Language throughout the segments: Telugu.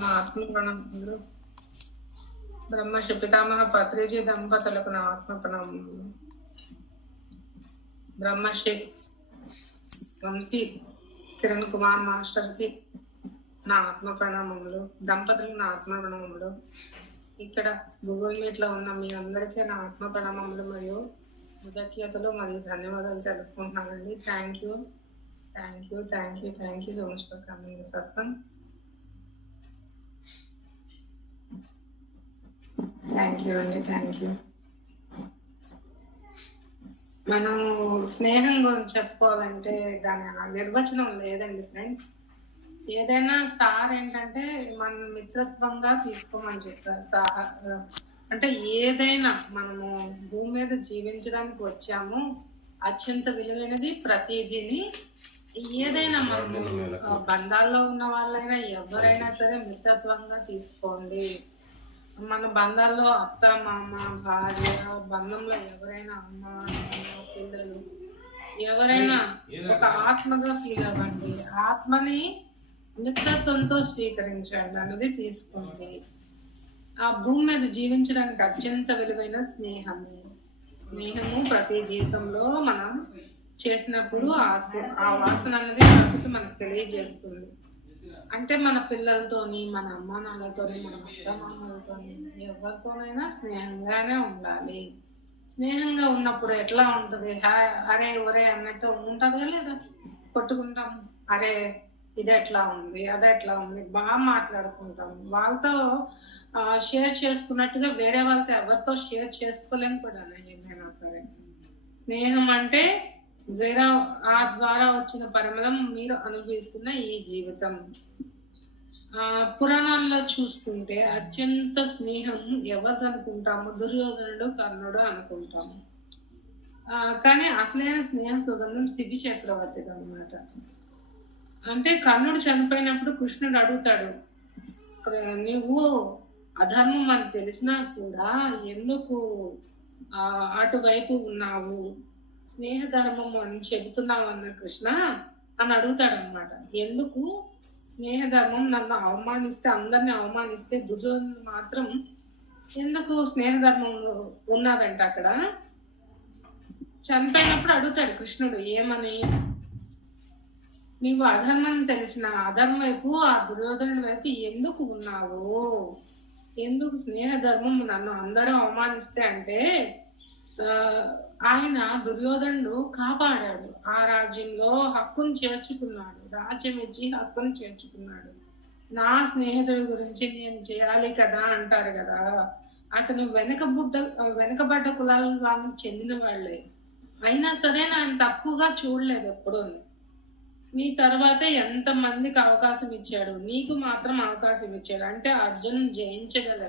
మా ఆత్మ ప్రణామములు. బ్రహ్మర్షి పితామహ పత్రిజీ దంపతులకు నా ఆత్మ ప్రణామములు. బ్రహ్మర్షి వంశీ కిరణ్ కుమార్ మాస్టర్కి నా ఆత్మ ప్రణామములు. దంపతులకు నా ఆత్మ ప్రణామములు. ఇక్కడ గూగుల్ మీట్ లో ఉన్న మీ అందరికీ నా ఆత్మ ప్రణామములు మరియు కృతజ్ఞతలు మరియు ధన్యవాదాలు తెలుపుకుంటున్నానండి. Thank you so much for coming satsang. Thank you. మనం స్నేహం గురించి చెప్పుకోవాలంటే దాని నిర్వచనం లేదండి ఫ్రెండ్స్. ఏదైనా సార్ ఏంటంటే మన మిత్రత్వంగా తీసుకోమని చెప్పారు. అంటే ఏదైనా మనము భూమి మీద జీవించడానికి వచ్చాము, అత్యంత విలువైనది ప్రతిదీని. ఏదైనా మనము బంధాల్లో ఉన్న వాళ్ళైనా ఎవరైనా సరే మిత్రత్వంగా తీసుకోండి. మన బంధాల్లో అత్త మామ భార్య బంధంలో ఎవరైనా అమ్మ పిల్లలు ఎవరైనా ఒక ఆత్మగా ఫీల్ అవ్వండి. ఆత్మని మిత్రత్వంతో స్వీకరించండి అనేది తీసుకోండి. ఆ భూమి మీద జీవించడానికి అత్యంత విలువైన స్నేహము ప్రతి జీవితంలో మనం చేసినప్పుడు ఆ వాసన అనేది ప్రకృతి మనకు తెలియజేస్తుంది. అంటే మన పిల్లలతోని, మన అమ్మ నాన్నలతోని, మన అత్తమామలతోని ఎవరితోనైనా స్నేహంగానే ఉండాలి. స్నేహంగా ఉన్నప్పుడు ఎట్లా ఉంటది? అరే ఒరే అన్నట్టు ఉంటది లేదా? కొట్టుకుంటాం, అరే ఇది ఎట్లా ఉంది, అది ఎట్లా ఉంది, బాగా మాట్లాడుకుంటాం. వాళ్ళతో షేర్ చేసుకున్నట్టుగా వేరే వాళ్ళతో ఎవరితో షేర్ చేసుకోలేం కూడా ఏమైనా సరే. స్నేహం అంటే వేరే ఆ ద్వారా వచ్చిన పరిమళం మీరు అనుభవిస్తున్న ఈ జీవితం. పురాణాల్లో చూసుకుంటే అత్యంత స్నేహం ఎవరు అనుకుంటాము? దుర్యోధనుడు కర్ణుడు అనుకుంటాము. కానీ అసలైన స్నేహ సుగంధం శిబి చక్రవర్తిది అన్నమాట. అంటే కర్ణుడు చనిపోయినప్పుడు కృష్ణుడు అడుగుతాడు, నువ్వు అధర్మం అని తెలిసినా కూడా ఎందుకు అటువైపు ఉన్నావు? స్నేహ ధర్మం అని చెబుతున్నావు అన్న కృష్ణ అని అడుగుతాడు అనమాట. ఎందుకు స్నేహ ధర్మం? నన్ను అవమానిస్తే, అందరిని అవమానిస్తే దుర్యోధను మాత్రం ఎందుకు స్నేహ ధర్మం ఉన్నదంట అక్కడ. చనిపోయినప్పుడు అడుగుతాడు కృష్ణుడు ఏమని, నీవు అధర్మం తెలిసిన అధర్మ వైపు, ఆ దుర్యోధనుడి వైపు ఎందుకు ఉన్నావు? ఎందుకు స్నేహ ధర్మం నన్ను అందరూ అవమానిస్తే అంటే ఆయన దుర్యోధనుడు కాపాడాడు. ఆ రాజ్యంలో హక్కును చేర్చుకున్నాడు, రాజ్యం ఇచ్చి హక్కును చేర్చుకున్నాడు. నా స్నేహితుడి గురించి నేను చేయాలి కదా అంటారు కదా. అతను వెనకబడ్డ కులాలకు చెందిన వాళ్ళే అయినా సరే నేను తక్కువగా చూడలేదు ఎప్పుడు. నీ తర్వాత ఎంత మందికి అవకాశం ఇచ్చాడు, నీకు మాత్రం అవకాశం ఇచ్చాడు. అంటే అర్జున్ జయించగల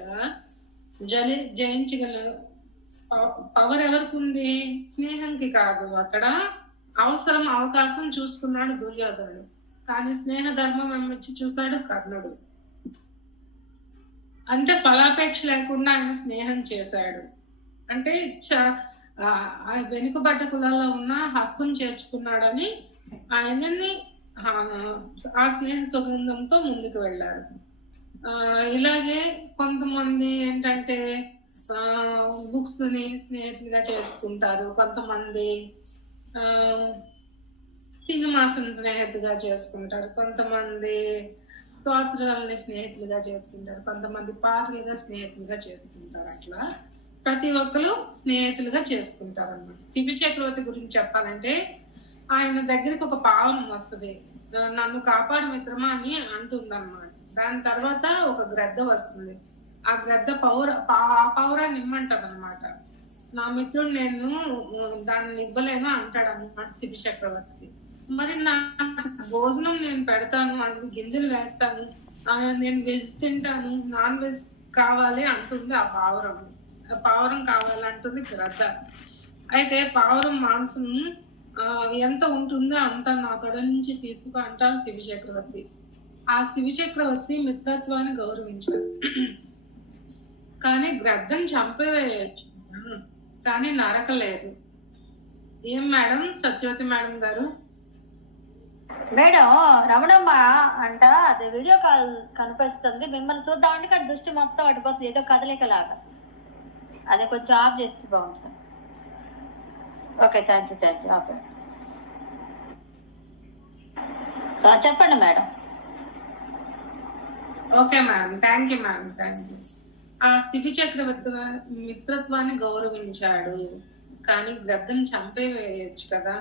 పవర్ ఎవరికి ఉంది? స్నేహంకి కాదు. అక్కడ అవకాశం చూసుకున్నాడు దుర్యోధనుడు. కానీ స్నేహ ధర్మం ఏమొచ్చి చూశాడు కర్ణుడు. అంటే ఫలాపేక్ష లేకుండా ఆయన స్నేహం చేశాడు. అంటే వెనుకబడ్డ కులాల్లో ఉన్న హక్కును చేర్చుకున్నాడని ఆయనని ఆ స్నేహ సుగంధంతో ముందుకు వెళ్ళారు. ఇలాగే కొంతమంది ఏంటంటే బుక్స్ ని స్నేహితులుగా చేసుకుంటారు, కొంతమంది సినిమాస్ని స్నేహితులుగా చేసుకుంటారు, కొంతమంది స్తోత్రాలని స్నేహితులుగా చేసుకుంటారు, కొంతమంది పాటలుగా స్నేహితులుగా చేసుకుంటారు. అట్లా ప్రతి ఒక్కరు స్నేహితులుగా చేసుకుంటారు అన్నమాట. శిబి చక్రవర్తి గురించి చెప్పాలంటే ఆయన దగ్గరికి ఒక పావురం వస్తుంది, నన్ను కాపాడు మిత్రమా అని అంటుందన్నమాట. దాని తర్వాత ఒక గ్రద్ద వస్తుంది, ఆ గ్రద్ద పౌరాన్ని ఇమ్మంటది అనమాట. నా మిత్రుడు నేను దాన్ని ఇవ్వలేను అంటాడు అన్నమాట శిబి చక్రవర్తి. మరి నా భోజనం నేను పెడతాను, గింజలు వేస్తాను, నేను వెజ్ తింటాను, నాన్ వెజ్ కావాలి అంటుంది ఆ పావురం కావాలంటుంది గ్రద్ద. అయితే పావురం మాంసం ఎంత ఉంటుందో అంత నా తొడ నుంచి తీసుకో అంటారు శిబి చక్రవర్తి. ఆ శిబి చక్రవర్తి మిత్రత్వాన్ని గౌరవించారు. కానీ గ్రద్దను చంపేయచ్చు, కానీ నరకలేదు. ఏం మేడం, సత్యవతి మేడం గారు? మేడం రమణమ్మ అంట అది వీడియో కాల్ కనిపిస్తుంది, మిమ్మల్ని చూద్దామంటే కానీ దృష్టి మొత్తం అటుపోతుంది, ఏదో కదలికలాగా. అది కొంచెం ఆఫ్ చేస్తే బాగుంటుంది. ఓకే, థ్యాంక్ యూ ఓకే చెప్పండి madam. Okay madam, thank you madam, thank you. ఆ శిబి చక్రవర్తి మిత్రత్వాన్ని గౌరవించాడు, కానీ గద్దను చంపేయచ్చు కదా,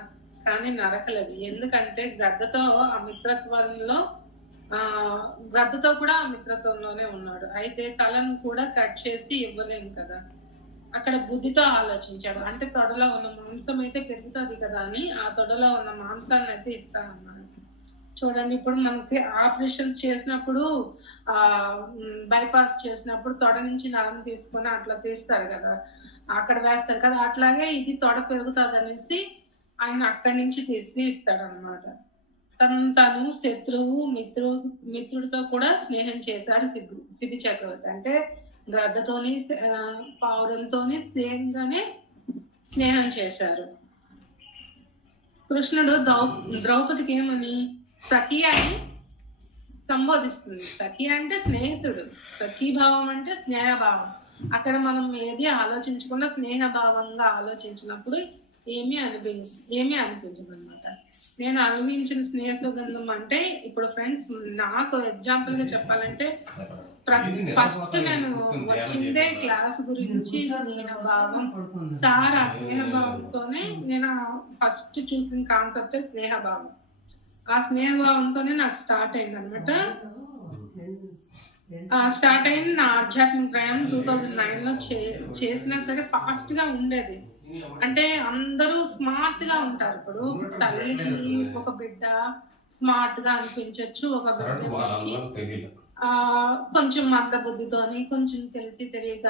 కానీ నరకలేదు. ఎందుకంటే గద్దతో ఆ మిత్రత్వంలో గద్దతో కూడా ఆ మిత్రత్వంలోనే ఉన్నాడు. అయితే తలను కూడా కట్ చేసి ఇవ్వలేము కదా, అక్కడ బుద్ధితో ఆలోచించాడు. అంటే తొడలో ఉన్న మాంసం అయితే పెరుగుతుంది కదా అని ఆ తొడలో ఉన్న మాంసాన్ని అయితే ఇస్తానన్నాడు. చూడండి, ఇప్పుడు మనకి ఆపరేషన్స్ చేసినప్పుడు బైపాస్ చేసినప్పుడు తొడ నుంచి నరం తీసుకొని అట్లా తీస్తారు కదా, అక్కడ వేస్తారు కదా, అట్లాగే ఇది తొడ పెరుగుతుంది అనేసి ఆయన అక్కడి నుంచి తీసి ఇస్తాడు అనమాట. తను శత్రువు మిత్రుడితో కూడా స్నేహం చేశాడు శిబి చక్రవర్తి. అంటే గద్దతోని పావురంతోని సేమ్ గానే స్నేహం చేశారు. కృష్ణుడు ద్రౌపదికి ఏమని సఖి అని సంబోధిస్తుంది. సఖి అంటే స్నేహితుడు, సఖీభావం అంటే స్నేహభావం. అక్కడ మనం ఏది ఆలోచించకుండా స్నేహభావంగా ఆలోచించినప్పుడు ఏమీ అనిపించదు అనమాట. నేను అనుభవించిన స్నేహ సుగంధం అంటే ఇప్పుడు ఫ్రెండ్స్ నాకు ఎగ్జాంపుల్ గా చెప్పాలంటే ఫస్ట్ నేను వచ్చిందే క్లాస్ గురించి స్నేహభావం సార్. ఆ స్నేహభావంతోనే నేను ఫస్ట్ చూసిన కాన్సెప్ట్ స్నేహభావం. ఆ స్నేహభావంతోనే నాకు స్టార్ట్ అయింది అనమాట. స్టార్ట్ అయింది నా ఆధ్యాత్మిక ప్రయాణం 2009 లో చేసినా సరే ఫాస్ట్ గా ఉండేది. అంటే అందరూ స్మార్ట్ గా ఉంటారు. ఇప్పుడు తల్లికి ఒక బిడ్డ స్మార్ట్ గా అనిపించవచ్చు, ఒక బిడ్డ కొంచెం మంద బుద్ధితోని కొంచెం తెలిసి తెలియక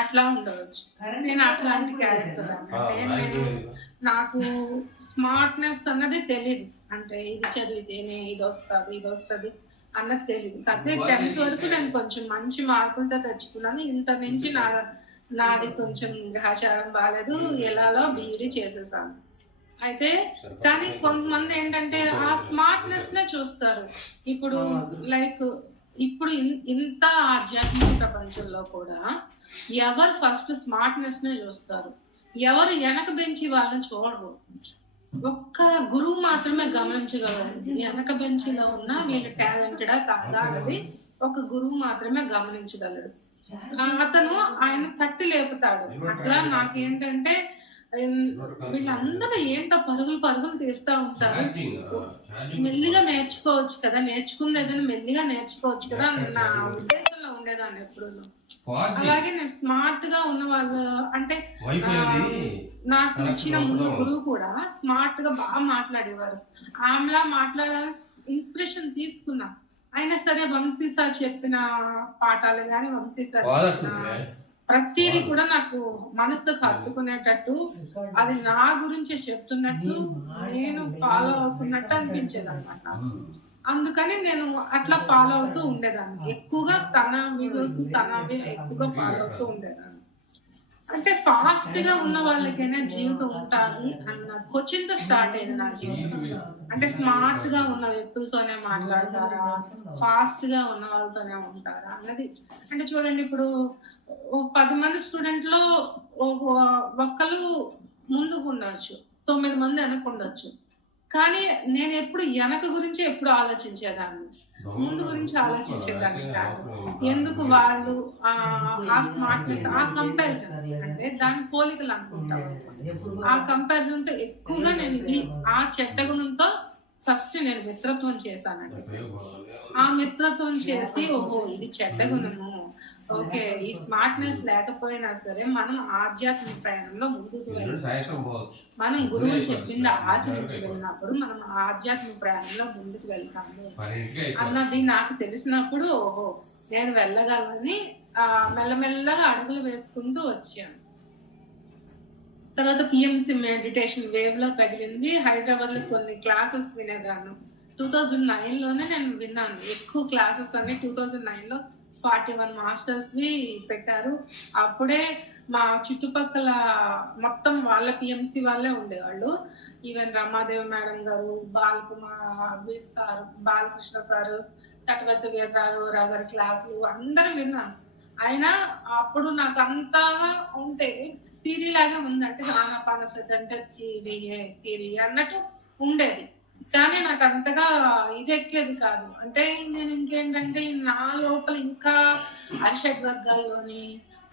అట్లా ఉండవచ్చు. నేను అట్లాంటి క్యారెక్టర్. అంటే నాకు స్మార్ట్నెస్ అన్నది తెలియదు. అంటే ఇది చదివితేనే ఇది వస్తుంది అన్నది తెలియదు. కాకపోతే 10th వరకు నేను కొంచెం మంచి మార్కులతో తెచ్చుకున్నాను. ఇంత నుంచి నాది కొంచెం గ్రహచారం బాగాలేదు, ఎలాలో బీఈడీ చేసేసాను. అయితే కానీ కొంతమంది ఏంటంటే ఆ స్మార్ట్నెస్ నే చూస్తారు. ఇప్పుడు లైక్ ఇప్పుడు ఇంత ఆధ్యాత్మిక ప్రపంచంలో కూడా ఎవరు ఫస్ట్ స్మార్ట్నెస్ నే చూస్తారు, ఎవరు వెనక బెంచి వాళ్ళని చూడరు. ఒక్క గురువు మాత్రమే గమనించగలరు వెనక బెంచిలో ఉన్న వీళ్ళు టాలెంటెడా కాదా అన్నది ఒక గురువు మాత్రమే గమనించగలడు. అతను ఆయన తట్టి లేపుతాడు. అట్లా నాకేంటంటే వీళ్ళందరూ ఏంటో పరుగులు తీస్తా ఉంటారు. మెల్లిగా నేర్చుకోవచ్చు కదా, నేర్చుకుంది ఏదైనా మెల్లిగా నేర్చుకోవచ్చు కదా నా ఉద్దేశంలో ఉండేదాన్ని ఎప్పుడు. అలాగే నేను స్మార్ట్ గా ఉన్న వాళ్ళు అంటే నాకు వచ్చిన ముందు గురువు కూడా స్మార్ట్ గా బాగా మాట్లాడేవారు. ఆమెలా మాట్లాడాలని ఇన్స్పిరేషన్ తీసుకున్నా. అయినా సరే వంశీ సార్ చెప్పిన పాఠాలు గాని వంశీ సార్ చెప్పిన ప్రతిదీ కూడా నాకు మనసుకు హత్తుకునేటట్టు, అది నా గురించి చెప్తున్నట్టు, నేను ఫాలో అవుతున్నట్టు అనిపించేది అనమాట. అందుకని నేను అట్లా ఫాలో అవుతూ ఉండేదాన్ని. ఎక్కువగా తన వీడియోస్ తనవే ఎక్కువగా ఫాలో అవుతూ ఉండేదాన్ని. అంటే ఫాస్ట్ గా ఉన్న వాళ్ళకైనా జీవితం ఉంటుంది అన్న క్వశ్చన్ తో స్టార్ట్ అయింది నా జీవితం. అంటే స్మార్ట్ గా ఉన్న వ్యక్తులతోనే మాట్లాడతారా, ఫాస్ట్ గా ఉన్న వాళ్ళతోనే ఉంటారా అన్నది. అంటే చూడండి, ఇప్పుడు 10 మంది స్టూడెంట్ లో ఒక్కరు ముందుకు ఉండొచ్చు, 9 మంది వెనక ఉండొచ్చు. కానీ నేను ఎప్పుడు వెనక గురించి ఎప్పుడు ఆలోచించేదాన్ని, ముందు గురించి ఆలోచించేదాన్ని కాదు. ఎందుకు వాళ్ళు ఆ స్మార్ట్నెస్, ఆ కంపారిజన్ అంటే దాని పోలికలు అనుకుంటాం. ఆ కంపారిజన్ తో ఎక్కువగా నేను ఆ చెడ్డ గుణంతో ఫస్ట్ నేను మిత్రత్వం చేశానండి. ఆ మిత్రత్వం చేసి ఓహో ఇది చెడ్డ గుణము, ఓకే ఈ స్మార్ట్నెస్ లేకపోయినా సరే మనం ఆధ్యాత్మిక ప్రయాణంలో ముందుకు వెళ్ళాలి. మనం గురువు చెప్పింది ఆచరించి వెళ్ళినప్పుడు మనం ఆధ్యాత్మిక ప్రయాణంలో ముందుకు వెళ్తాము అన్నది నాకు తెలిసినప్పుడు ఓహో నేను వెళ్ళగలని మెల్లమెల్లగా అడుగులు వేసుకుంటూ వచ్చాను. తర్వాత పిఎంసి మెడిటేషన్ వేవ్ లో తగిలింది. హైదరాబాద్ లో కొన్ని క్లాసెస్ వినేదాన్ని. 2009 లోనే నేను విన్నాను ఎక్కువ క్లాసెస్ అన్ని. 2009 లో 41 మాస్టర్స్ వి పెట్టారు. అప్పుడే మా చుట్టుపక్కల మొత్తం వాళ్ళ పిఎంసి వాళ్ళే ఉండేవాళ్ళు. ఈవెన్ రమాదేవి మేడం గారు, వీర్ సార్, బాలకృష్ణ సారు, తటవర్తి వీరరాఘవరావు గారి క్లాసులు అందరూ విన్నాను. అయినా అప్పుడు నాకు అంతగా ఉంటే థియరీ లాగా ఉంది, అంటే ఆనాపానసతి అంటే థియరీ అన్నట్టు ఉండేది. కానీ నాకు అంతగా ఇది ఎక్కేది కాదు. అంటే నేను ఇంకేంటంటే నా లోపల ఇంకా అరిషడ్ వర్గాల్లోని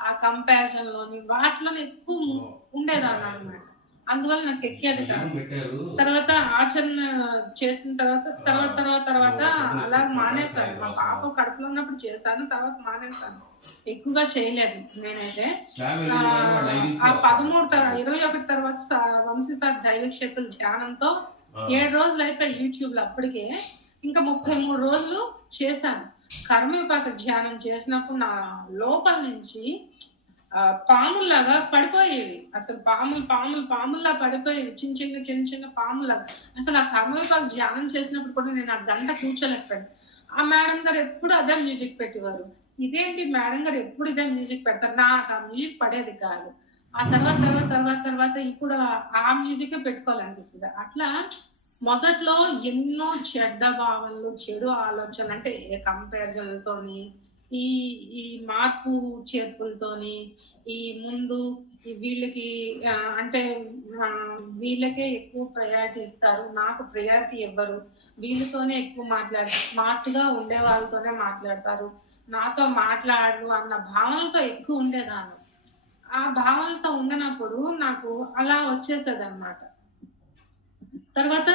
ఆ కంపారిజన్ లోని వాటిలోనే ఎక్కువ ఉండేదాన్ని అన్నమాట. అందువల్ల నాకు ఎక్కేది కాదు. తర్వాత ఆచరణ చేసిన తర్వాత అలా మానేశాను. మా పాప కడుపులో ఉన్నప్పుడు చేశాను, తర్వాత మానేశాను, ఎక్కువగా చేయలేదు నేనైతే. ఆ 21 తర్వాత వంశీ సార్ దైవిక శక్తుల ధ్యానంతో 7 రోజులు అయిపోయి యూట్యూబ్ లో. అప్పటికే ఇంకా 33 రోజులు చేశాను. కర్మవిపాక ధ్యానం చేసినప్పుడు నా లోపల నుంచి పాముల్లాగా పడిపోయేవి. అసలు పాముల్లా పడిపోయేవి, చిన్న చిన్న పాములాగా. అసలు ఆ కర్మవిపాక ధ్యానం చేసినప్పుడు కూడా నేను ఆ గంట కూర్చోలేకపోయాను. ఆ మేడం గారు ఎప్పుడు అదే మ్యూజిక్ పెట్టేవారు. ఇదేంటి మేడం గారు ఎప్పుడు ఇదే మ్యూజిక్ పెడతారు, నాకు ఆ మ్యూజిక్ పడేది కాదు. ఆ తర్వాత ఇప్పుడు ఆ మ్యూజికే పెట్టుకోవాలనిపిస్తుంది. అట్లా మొదట్లో ఎన్నో చెడ్డ భావనలు, చెడు ఆలోచనలు, అంటే కంపారిజన్లతోని, ఈ మార్పు చేర్పులతోని, ఈ ముందు వీళ్ళకి అంటే వీళ్ళకే ఎక్కువ ప్రయారిటీ ఇస్తారు, నాకు ప్రయారిటీ ఇవ్వరు, వీళ్ళతోనే ఎక్కువ స్మార్ట్ గా ఉండే వాళ్ళతోనే మాట్లాడతారు, నాతో మాట్లాడరు అన్న భావనలతో ఎక్కువ ఉండేదాన్ని. ఆ భావనలతో ఉండనప్పుడు నాకు అలా వచ్చేసేది అనమాట. తర్వాత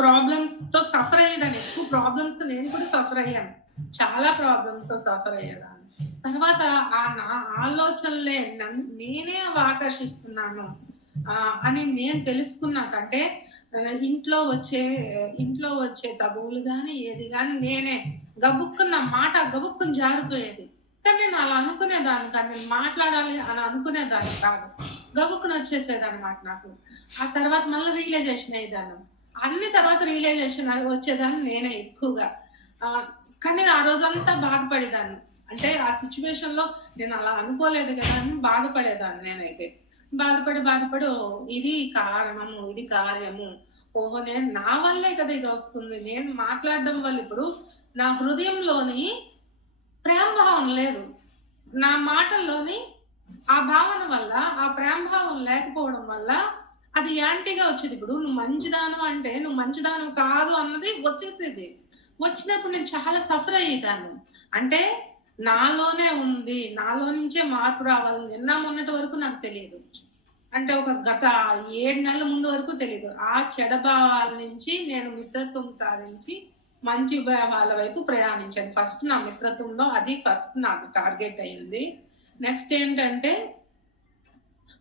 ప్రాబ్లమ్స్ తో సఫర్ అయ్యేదాన్ని, ఎక్కువ ప్రాబ్లమ్స్ తో నేను కూడా సఫర్ అయ్యాను, చాలా ప్రాబ్లమ్స్ తో సఫర్ అయ్యేదాన్ని. తర్వాత ఆ నా ఆలోచనలే నేనే ఆకర్షిస్తున్నాను అని నేను తెలుసుకున్నాకంటే ఇంట్లో వచ్చే తగువులు గాని ఏది గాని నేనే గబుక్కుని జారిపోయేది. కానీ నేను అలా అనుకునేదాన్ని కాదు, నేను మాట్లాడాలి అని అనుకునేదాన్ని కాదు, గబుక్కుని వచ్చేసేదన్నమాట నాకు. ఆ తర్వాత మళ్ళీ రియలైజేషన్ అయ్యేదాన్ని, అన్ని తర్వాత రియలైజేషన్ వచ్చేదాన్ని నేనే ఎక్కువగా. కానీ ఆ రోజంతా బాధపడేదాన్ని, అంటే ఆ సిచ్యువేషన్ లో నేను అలా అనుకోలేదు కదా అని బాధపడేదాన్ని. నేనైతే బాధపడి ఇది కారణము, ఇది కార్యము, ఓహో నేను నా వల్లే కదా ఇది వస్తుంది, నేను మాట్లాడడం వల్ల ఇప్పుడు నా హృదయంలోని ప్రేమ భావన లేదు, నా మాటల్లోని ఆ భావన వల్ల, ఆ ప్రేమ భావం లేకపోవడం వల్ల అది యాంటీగా వచ్చేది. ఇప్పుడు నువ్వు మంచిదానం అంటే నువ్వు మంచిదానం కాదు అన్నది వచ్చేసేది. వచ్చినప్పుడు నేను చాలా సఫర్ అయ్యేదాన్ని. అంటే నాలోనే ఉంది, నాలో నుంచే మార్పు రావాలని నిన్న మొన్నటి వరకు నాకు తెలియదు, అంటే ఒక గత 7 నెలల ముందు వరకు తెలియదు. ఆ చెడభావాల నుంచి నేను మిత్రత్వం సాధించి మంచి భావాల వైపు ప్రయాణించాను. ఫస్ట్ నా మిత్రత్వంలో అది ఫస్ట్ నాకు టార్గెట్ అయింది. నెక్స్ట్ ఏంటంటే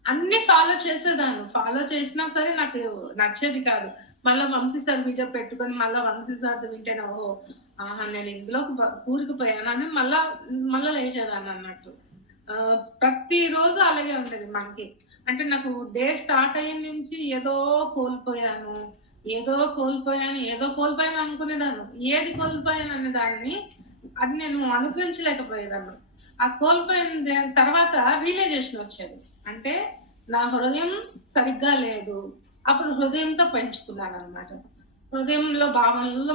అన్ని ఫాలో చేసేదాన్ని, ఫాలో చేసినా సరే నాకు నచ్చేది కాదు. మళ్ళీ వంశీ సార్ వీడియో పెట్టుకొని మళ్ళీ వంశీ సార్ వింటేనే ఓహో నేను ఇందులో కూరుకుపోయానని మళ్ళా లేచేదాన్ని అన్నట్టు. ప్రతిరోజు అలాగే ఉండేది మనకి. అంటే నాకు డే స్టార్ట్ అయిన నుంచి ఏదో కోల్పోయాను అనుకునేదాన్ని. ఏది కోల్పోయాను అనే దాన్ని అది నేను అనుభవించలేకపోయేదాన్ని. ఆ కోల్పోయిన తర్వాత రియలైజేషన్ వచ్చేది, అంటే నా హృదయం సరిగ్గా లేదు. అప్పుడు హృదయంతో పెంచుకున్నాను అనమాట, హృదయంలో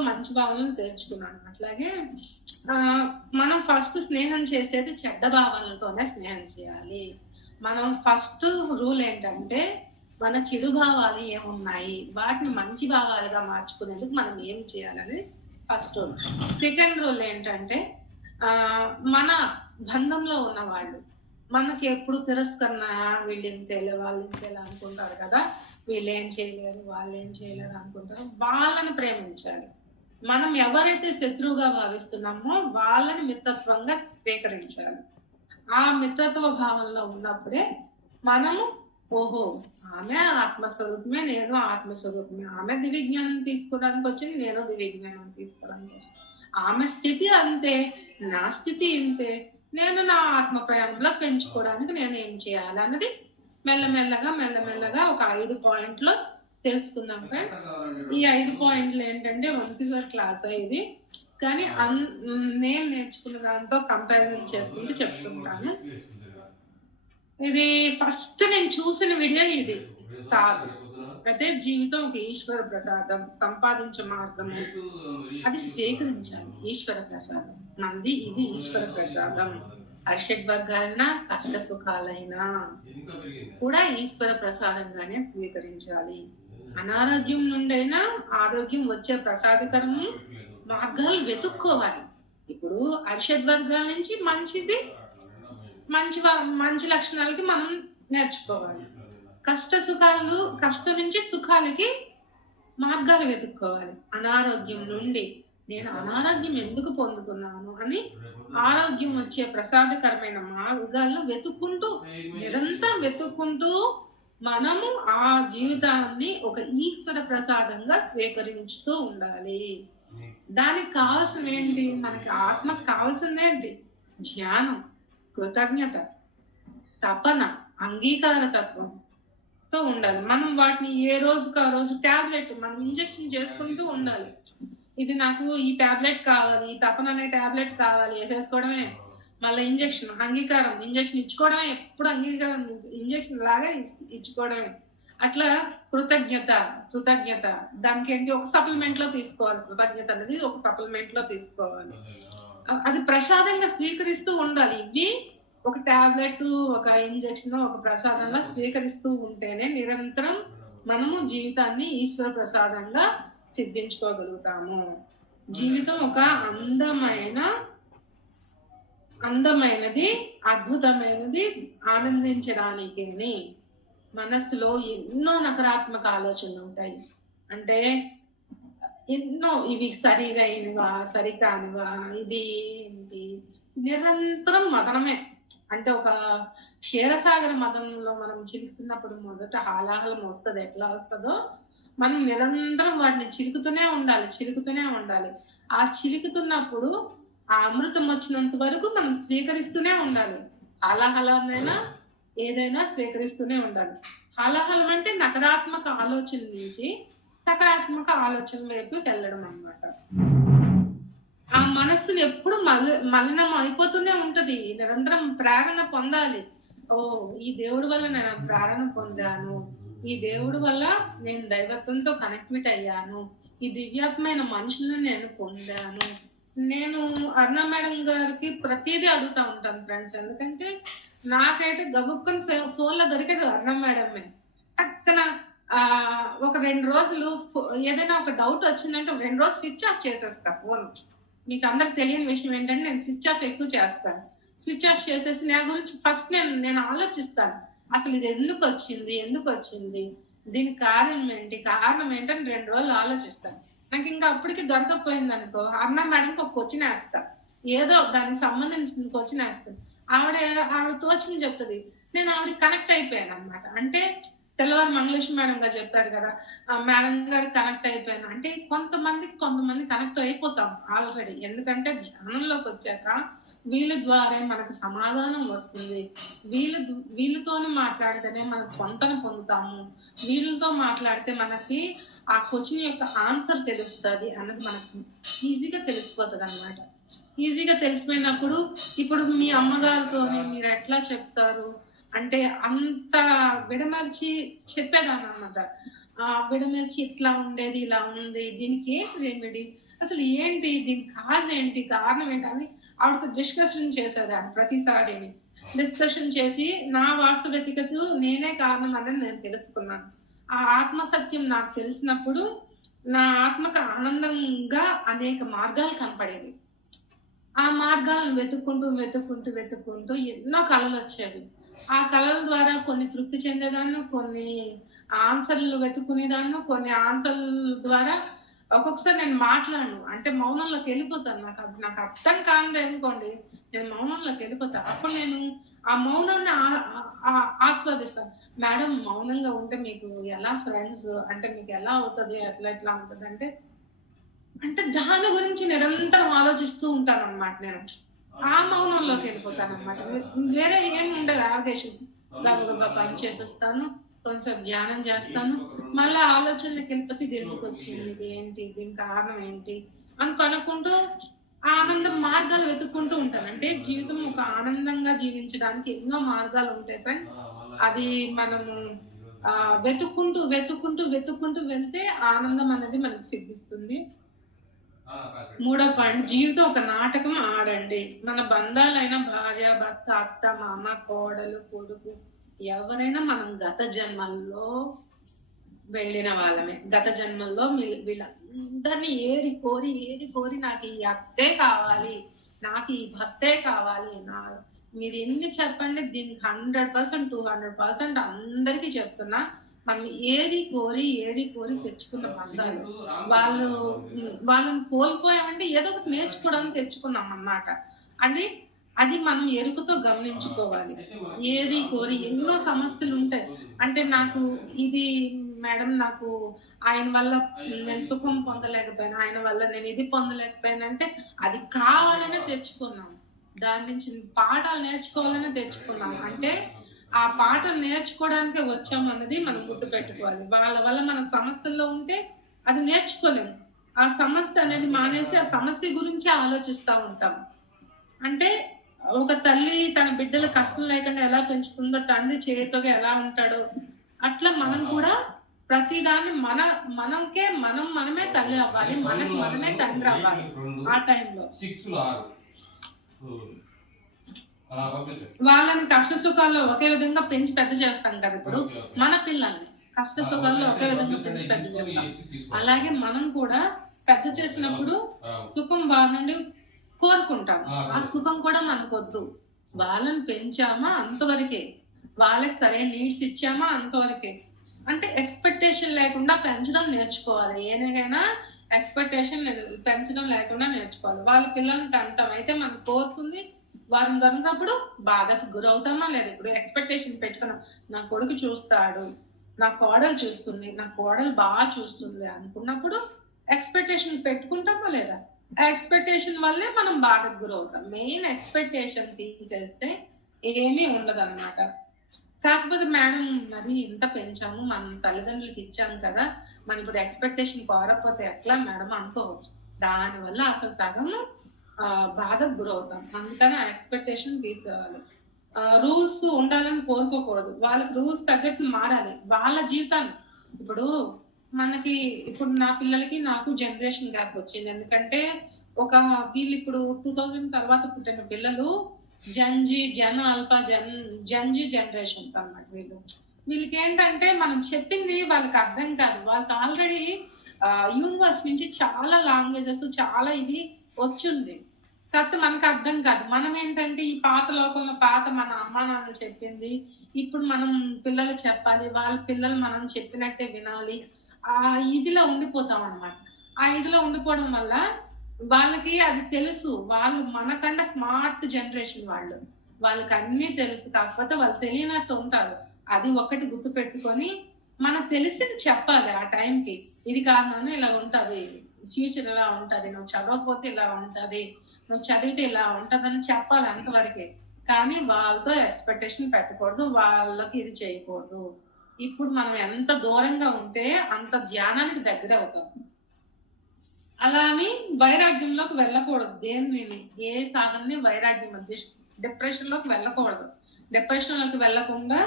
మంచి భావనలను తెచ్చుకున్నాను. అట్లాగే మనం ఫస్ట్ స్నేహం చేసేది చెడ్డ భావనలతోనే స్నేహం చేయాలి. మనం ఫస్ట్ రూల్ ఏంటంటే మన చెడు భావాలు ఏమున్నాయి వాటిని మంచి భావాలుగా మార్చుకునేందుకు మనం ఏం చేయాలని ఫస్ట్ రూల్. సెకండ్ రూల్ ఏంటంటే మన బంధంలో ఉన్న వాళ్ళు మనకి ఎప్పుడు తిరస్కరణ, వీళ్ళు ఇంతేలే వాళ్ళు ఇంతేలే అనుకుంటారు కదా, వీళ్ళు ఏం చేయలేరు వాళ్ళు ఏం చేయలేరు అనుకుంటారు, వాళ్ళని ప్రేమించాలి. మనం ఎవరైతే శత్రువుగా భావిస్తున్నామో వాళ్ళని మిత్రత్వంగా స్వీకరించాలి. ఆ మిత్రత్వ భావంలో ఉన్నప్పుడే మనము ఓహో ఆమె ఆత్మస్వరూపమే, నేను ఆత్మస్వరూపమే, ఆమె దివ్యజ్ఞానం తీసుకోవడానికి వచ్చింది, నేను దివ్యజ్ఞానం తీసుకోవడానికి వచ్చింది, ఆమె స్థితి అంతే నా స్థితి ఇంతే, నేను నా ఆత్మ ప్రయాణంలో పెంచుకోవడానికి నేను ఏం చేయాలి అన్నది మెల్లమెల్లగా ఒక 5 పాయింట్లు తెలుసుకుందాం ఫ్రెండ్స్. ఈ 5 పాయింట్లు ఏంటంటే వంశీ సార్ క్లాస్ ఇది, కానీ నేను నేర్చుకున్న దాంతో కంపారిజన్ చేసుకుంటూ చెప్తుంటాను. ఇది ఫస్ట్ నేను చూసిన వీడియో ఇది సార్ అయితే జీవితం ఒక ఈశ్వర ప్రసాదం, సంపాదించే మార్గము, అది స్వీకరించాలి. ఈశ్వర ప్రసాదం మంది, ఇది ఈశ్వర ప్రసాదం. అరిషడ్ వర్గాలైనా కష్ట సుఖాలైనా కూడా ఈశ్వర ప్రసాదంగానే స్వీకరించాలి. అనారోగ్యం నుండైనా ఆరోగ్యం వచ్చే ప్రసాదకరము మార్గాలు వెతుక్కోవాలి. ఇప్పుడు అరిషడ్ వర్గాల నుంచి మంచిది, మంచి లక్షణాలకి మనం నేర్చుకోవాలి. కష్టం నుంచి సుఖాలకి మార్గాలు వెతుక్కోవాలి. అనారోగ్యం నుండి నేను అనారోగ్యం ఎందుకు పొందుతున్నాను అని ఆరోగ్యం వచ్చే ప్రసాదకరమైన మార్గాలను నిరంతరం వెతుక్కుంటూ మనము ఆ జీవితాన్ని ఒక ఈశ్వర ప్రసాదంగా స్వీకరించుతూ ఉండాలి. దానికి కావాల్సిన ఏంటి? మనకి ఆత్మకు కావాల్సిందేంటి? ధ్యానం, కృతజ్ఞత, తపన, అంగీకార తత్వంతో ఉండాలి. మనం వాటిని ఏ రోజుకు ఆ రోజు టాబ్లెట్ మనం ఇంజెక్షన్ చేసుకుంటూ ఉండాలి. ఇది నాకు ఈ టాబ్లెట్ కావాలి, ఈ తపన అనే టాబ్లెట్ కావాలి, వేసేసుకోవడమే. మళ్ళీ అంగీకారం ఇంజెక్షన్ ఇచ్చుకోవడమే. ఎప్పుడు అంగీకారం ఇంజెక్షన్ లాగా ఇచ్చుకోవడమే. అట్లా కృతజ్ఞత దానికి ఏంటి? ఒక సప్లిమెంట్ లో తీసుకోవాలి. కృతజ్ఞత అనేది ఒక సప్లిమెంట్ లో తీసుకోవాలి. అది ప్రసాదంగా స్వీకరిస్తూ ఉండాలి. ఇవి ఒక టాబ్లెట్, ఒక ఇంజెక్షన్, ఒక ప్రసాదంగా స్వీకరిస్తూ ఉంటేనే నిరంతరం మనము జీవితాన్ని ఈశ్వర ప్రసాదంగా సిద్ధించుకోగలుగుతాము. జీవితం ఒక అందమైనది, అద్భుతమైనది, ఆనందించడానికి మనసులో ఎన్నో నకారాత్మక ఆలోచనలు ఉంటాయి. అంటే ఎన్నో ఇవి సరిగైనవా, సరికానివా, ఇది ఏంటి, నిరంతరం మదనమే. అంటే ఒక క్షీరసాగర మదనంలో మనం చిలుకుతున్నప్పుడు మొదట హాలాహలం వస్తుంది. ఎట్లా వస్తుందో మనం నిరంతరం వాటిని చిలుకుతూనే ఉండాలి. ఆ చిలుకుతున్నప్పుడు ఆ అమృతం వచ్చినంత వరకు మనం స్వీకరిస్తూనే ఉండాలి. హాలాహలమైనా ఏదైనా స్వీకరిస్తూనే ఉండాలి. హాలాహలం అంటే నకారాత్మక ఆలోచన నుంచి సకారాత్మక ఆలోచన వైపు వెళ్ళడం అన్నమాట. ఆ మనస్సును ఎప్పుడు మలినం అయిపోతూనే ఉంటది. నిరంతరం ప్రేరణ పొందాలి. ఓ, ఈ దేవుడి వల్ల నేను ప్రేరణ పొందాను, ఈ దేవుడి వల్ల నేను దైవత్వంతో కనెక్ట్ అయ్యాను, ఈ దివ్యాత్మైన మనుషులను నేను పొందాను. నేను అరుణ మేడం గారికి ప్రతిదీ అడుగుతా ఉంటాను ఫ్రెండ్స్. ఎందుకంటే నాకైతే గబుక్కుని ఫోన్ లో దొరికేది అరుణ మేడమే. పక్కన ఒక 2 రోజులు ఏదైనా ఒక డౌట్ వచ్చిందంటే 2 రోజులు స్విచ్ ఆఫ్ చేసేస్తా ఫోన్. మీకు అందరికి తెలియని విషయం ఏంటంటే నేను స్విచ్ ఆఫ్ ఎక్కువ చేస్తాను. స్విచ్ ఆఫ్ చేసేసి నా గురించి ఫస్ట్ నేను ఆలోచిస్తాను. అసలు ఇది ఎందుకు వచ్చింది, దీనికి కారణం ఏంటని 2 రోజులు ఆలోచిస్తాను. నాకు ఇంకా అప్పటికి దొరకపోయింది అనుకో, అరుణ మేడంకి ఒక క్వశ్చన్ వేస్తా, ఏదో దానికి సంబంధించిన క్వశ్చన్ వేస్తాను. ఆవిడ తోచింది చెప్తుంది. నేను ఆవిడ కనెక్ట్ అయిపోయాను అనమాట. అంటే తెల్లవారు మంగళేశ్వరి మేడం గారు చెప్పారు కదా, ఆ మేడం గారు కనెక్ట్ అయిపోయాను అంటే కొంతమంది కనెక్ట్ అయిపోతాం ఆల్రెడీ. ఎందుకంటే ధ్యానంలోకి వచ్చాక వీళ్ళ ద్వారా మనకు సమాధానం వస్తుంది. వీళ్ళతోనే మాట్లాడితేనే మన స్వంతను పొందుతాము. వీళ్ళతో మాట్లాడితే మనకి ఆ క్వశ్చన్ యొక్క ఆన్సర్ తెలుస్తుంది అన్నది మనకు ఈజీగా తెలిసిపోతుంది అన్నమాట. ఈజీగా తెలిసిపోయినప్పుడు ఇప్పుడు మీ అమ్మగారితోనే మీరు ఎట్లా చెప్తారు అంటే అంత విడమర్చి చెప్పేదాన్ని అనమాట. విడమర్చి ఇట్లా ఉండేది, ఇలా ఉంది, దీనికి ఏంటి రెమెడీ, అసలు ఏంటి, దీనికి కారణం ఏంటి అని ఆవిడతో డిస్కషన్ చేసేదాన్ని. ప్రతిసారి డిస్కషన్ చేసి నా వాస్తవికతకు నేనే కారణం అనేది నేను తెలుసుకున్నాను. ఆ ఆత్మసత్యం నాకు తెలిసినప్పుడు నా ఆత్మకు ఆనందంగా అనేక మార్గాలు కనపడేవి. ఆ మార్గాలను వెతుక్కుంటూ ఎన్నో కళలు వచ్చేవి. ఆ కళల ద్వారా కొన్ని తృప్తి చెందేదాన్ని, కొన్ని ఆన్సర్లు వెతుక్కునేదాన్ని, కొన్ని ఆన్సర్ల ద్వారా ఒక్కొక్కసారి నేను మాట్లాడను. అంటే మౌనంలోకి వెళ్ళిపోతాను. నాకు అర్థం కానిది అనుకోండి, నేను మౌనంలోకి వెళ్ళిపోతాను. అప్పుడు నేను ఆ మౌనాన్ని ఆస్వాదిస్తాను. మేడం మౌనంగా ఉంటే మీకు ఎలా ఫ్రెండ్స్ అంటే మీకు ఎలా అవుతుంది, ఎట్లా ఉంటుంది అంటే దాని గురించి నిరంతరం ఆలోచిస్తూ ఉంటాను అనమాట. నేను ఆ మౌనంలోకి వెళ్ళిపోతాను అనమాట. వేరే ఏమి ఉండదు. అవకాశం గబగబా పని చేసేస్తాను, కొంచెం ధ్యానం చేస్తాను, మళ్ళీ ఆలోచనలకు వెళ్ళిపోతే ఇది ఎందుకు వచ్చింది, ఇది ఏంటి, దీని కారణం ఏంటి అని కనుక్కుంటూ ఆనందం మార్గాలు వెతుక్కుంటూ ఉంటాను. అంటే జీవితం ఒక ఆనందంగా జీవించడానికి ఎన్నో మార్గాలు ఉంటాయి ఫ్రెండ్స్. అది మనము వెతుక్కుంటూ వెతుక్కుంటూ వెతుక్కుంటూ వెళ్తే ఆనందం అనేది మనకు సిద్ధిస్తుంది. 3వ పాయింట్, జీవితం ఒక నాటకం ఆడండి. మన బంధాలైన భార్య, భర్త, అత్త, మామ, కోడలు, కొడుకు ఎవరైనా మనం గత జన్మల్లో వెళ్ళిన వాళ్ళమే. గత జన్మల్లో వీళ్ళందరినీ ఏరి కోరి నాకు ఈ అత్తే కావాలి, నాకు ఈ భర్తే కావాలి. మీరు ఎన్ని చెప్పండి, దీనికి 100% 200% అందరికీ చెప్తున్నా, మనం ఏరి కోరి తెచ్చుకున్న బంధాలు. వాళ్ళని కోల్పోయామంటే ఏదో ఒకటి నేర్చుకోవడానికి తెచ్చుకున్నాం అన్నమాట. అది మనం ఎరుకుతో గమనించుకోవాలి. ఏరి కోరి ఎన్నో సమస్యలు ఉంటాయి. అంటే నాకు ఇది మేడం, నాకు ఆయన వల్ల నేను సుఖం పొందలేకపోయాను, ఆయన వల్ల నేను ఇది పొందలేకపోయాను అంటే అది కావాలనే తెచ్చుకున్నాం. దాని నుంచి పాఠాలు నేర్చుకోవాలనే తెచ్చుకున్నాం. అంటే ఆ పాఠం నేర్చుకోవడానికే వచ్చాము అన్నది మనం గుర్తు పెట్టుకోవాలి. వాళ్ళ వల్ల మనం సమస్యల్లో ఉంటే అది నేర్చుకోలేము. ఆ సమస్య అనేది మానేసి ఆ సమస్య గురించి ఆలోచిస్తూ ఉంటాం. అంటే ఒక తల్లి తన బిడ్డలు కష్టం లేకుండా ఎలా పెంచుతుందో, తండ్రి చేతితో ఎలా ఉంటాడో, అట్లా మనం కూడా ప్రతిదాన్ని మనమే తల్లి అవ్వాలి, మనమే తండ్రి అవ్వాలి. ఆ టైంలో వాళ్ళని కష్ట సుఖాల్లో ఒకే విధంగా పెంచి పెద్ద చేస్తాం కదా. ఇప్పుడు మన పిల్లల్ని కష్ట సుఖాల్లో ఒకే విధంగా పెంచి పెద్ద చేస్తాం. అలాగే మనం కూడా పెద్ద చేసినప్పుడు సుఖం వాళ్ళని కోరుకుంటాం. ఆ సుఖం కూడా మనకొద్దు. వాళ్ళని పెంచామా అంతవరకే, వాళ్ళకి సరైన నీడ్స్ ఇచ్చామా అంతవరకే. అంటే ఎక్స్పెక్టేషన్ లేకుండా పెంచడం నేర్చుకోవాలి. ఏదైనా ఎక్స్పెక్టేషన్ పెంచడం లేకుండా నేర్చుకోవాలి. వాళ్ళ పిల్లల్ని కంటాం అయితే మనకు కోరుతుంది, వారిని దొరికినప్పుడు బాధకు గురవుతామా లేదా? ఇప్పుడు ఎక్స్పెక్టేషన్ పెట్టుకున్నాం, నా కొడుకు చూస్తాడు, నా కోడలు చూస్తుంది, నా కోడలు బాగా చూస్తుంది అనుకున్నప్పుడు ఎక్స్పెక్టేషన్ పెట్టుకుంటామా లేదా? ఆ ఎక్స్పెక్టేషన్ వల్లే మనం బాధకు గురవుతాం. మెయిన్ ఎక్స్పెక్టేషన్ తీసేస్తే ఏమీ ఉండదు అన్నమాట. కాకపోతే మేడం మరి ఇంత పెంచాము, మనం తల్లిదండ్రులకి ఇచ్చాము కదా, మనం ఇప్పుడు ఎక్స్పెక్టేషన్ కోరకపోతే ఎట్లా మేడం అనుకోవచ్చు. దానివల్ల అసలు సగం బాధకు గురవుతాం. అందుకని ఆ ఎక్స్పెక్టేషన్ తీసేవాలి. రూల్స్ ఉండాలని కోరుకోకూడదు. వాళ్ళకి రూల్స్ తగ్గట్టు మారాలి వాళ్ళ జీవితాన్ని. ఇప్పుడు నా పిల్లలకి నాకు జనరేషన్ గ్యాప్ వచ్చింది. ఎందుకంటే వీళ్ళు ఇప్పుడు 2000 తర్వాత పుట్టిన పిల్లలు జెన్ ఆల్ఫా జెన్జీ జనరేషన్స్ అన్నమాట. వీళ్ళకి ఏంటంటే మనం చెప్పింది వాళ్ళకి అర్థం కాదు. వాళ్ళకి ఆల్రెడీ యూనివర్స్ నుంచి చాలా లాంగ్వేజెస్ చాలా ఇది వచ్చింది, కాకపోతే మనకు అర్థం కాదు. మనం ఏంటంటే ఈ పాత లోకంలో మన అమ్మా నాన్న చెప్పింది ఇప్పుడు మనం పిల్లలు చెప్పాలి, వాళ్ళ పిల్లలు మనం చెప్పినట్టే వినాలి. ఆ ఇదిలో ఉండిపోతాం అన్నమాట. ఆ ఇదిలో ఉండిపోవడం వల్ల వాళ్ళకి అది తెలుసు. వాళ్ళు మనకన్నా స్మార్ట్ జనరేషన్ వాళ్ళకి అన్నీ తెలుసు. కాకపోతే వాళ్ళు తెలియనట్టు ఉంటారు. అది ఒకటి గుర్తు పెట్టుకొని మనకు తెలిసింది చెప్పాలి. ఆ టైంకి ఇది కారణం ఇలా ఉంటది, ఫ్యూచర్ ఇలా ఉంటది, నువ్వు చదవకపోతే ఇలా ఉంటది, నువ్వు చదివితే ఇలా ఉంటదని చెప్పాలి అంతవరకే. కానీ వాళ్ళతో ఎక్స్పెక్టేషన్ పెట్టకూడదు, వాళ్ళకి ఇది చేయకూడదు. ఇప్పుడు మనం ఎంత దూరంగా ఉంటే అంత ధ్యానానికి దగ్గర అవుతాం. అలా అని వైరాగ్యంలోకి వెళ్ళకూడదు. ఏ సాధనని వైరాగ్యం, డిప్రెషన్ లోకి వెళ్ళకూడదు. డిప్రెషన్ లోకి వెళ్ళకుండా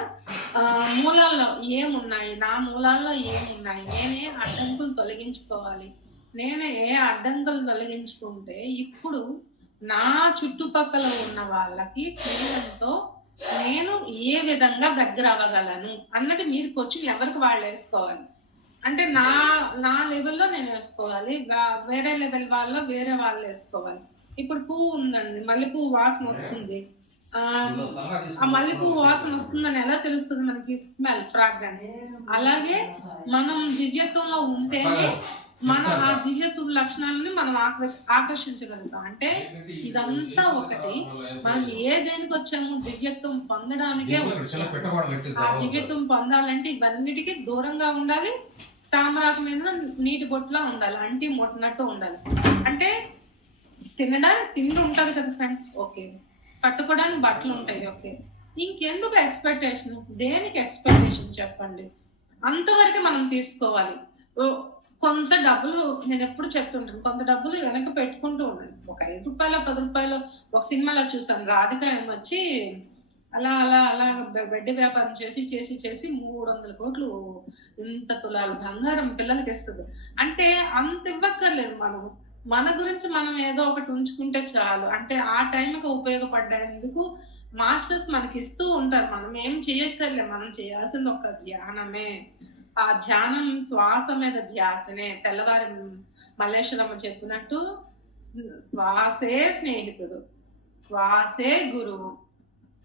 మూలాల్లో ఏమున్నాయి, నా మూలాల్లో ఏమున్నాయి, నేనే అడ్డంకులు తొలగించుకోవాలి. నేను ఏ అడ్డంకులు తొలగించుకుంటే ఇప్పుడు నా చుట్టుపక్కల ఉన్న వాళ్ళకి స్నేహంతో నేను ఏ విధంగా దగ్గర అవ్వగలను అన్నది మీరు క్వశ్చన్ ఎవరికి వాళ్ళు వేసుకోవాలి. అంటే నా లెవెల్లో నేను వేసుకోవాలి, వేరే లెవెల్ వాళ్ళలో వేరే వాళ్ళు వేసుకోవాలి. ఇప్పుడు పువ్వు ఉందండి, మల్లెపువ్వు వాసన వస్తుంది. ఆ మల్లెపువ్వు వాసన వస్తుందని ఎలా తెలుస్తుంది మనకి? Smell, fragrance. అలాగే మనం దివ్యత్వంలో ఉంటేనే మన ఆ దివ్యత్వ లక్షణాలని మనం ఆకర్షించగలుగుతాం. అంటే ఇదంతా ఒకటి. మనం దేనికి వచ్చాము? దివ్యత్వం పొందడానికే వచ్చాము. ఆ దివ్యత్వం పొందాలంటే ఇవన్నిటికీ దూరంగా ఉండాలి. తామరాకు మీద నీటి బొట్టులా ఉండాలి, అంటి ముట్టినట్టు ఉండాలి. అంటే తినడానికి తిండి ఉంటది కదా ఫ్రెండ్స్, ఓకే. కట్టుకోవడానికి బట్టలు ఉంటాయి, ఓకే. ఇంకెందుకు ఎక్స్పెక్టేషన్? దేనికి ఎక్స్పెక్టేషన్ చెప్పండి? అంతవరకు మనం తీసుకోవాలి. కొంత డబ్బులు, నేను ఎప్పుడు చెప్తుంటాను, కొంత డబ్బులు వెనక పెట్టుకుంటూ ఉండండి. ఒక 5 రూపాయలు 10 రూపాయలు. ఒక సినిమాలో చూసాను, రాధిక ఏమొచ్చి అలా అలా అలా బెడ్డి వ్యాపారం చేసి చేసి చేసి 300 కోట్లు, ఇంత తులాలు బంగారం పిల్లలకి ఇస్తుంది. అంటే అంత ఇవ్వక్కర్లేదు మనం. మన గురించి మనం ఏదో ఒకటి ఉంచుకుంటే చాలు. అంటే ఆ టైంకి ఉపయోగపడేందుకు మాస్టర్స్ మనకి ఇస్తూ ఉంటారు. మనం ఏం చేయక్కర్లే. మనం చేయాల్సింది ఒక ధ్యానమే. ఆ ధ్యానం శ్వాస మీద ధ్యాసనే. తెల్లవారి మల్లేశ్వరమ్మ చెప్పినట్టు శ్వాసే స్నేహితుడు, శ్వాసే గురువు,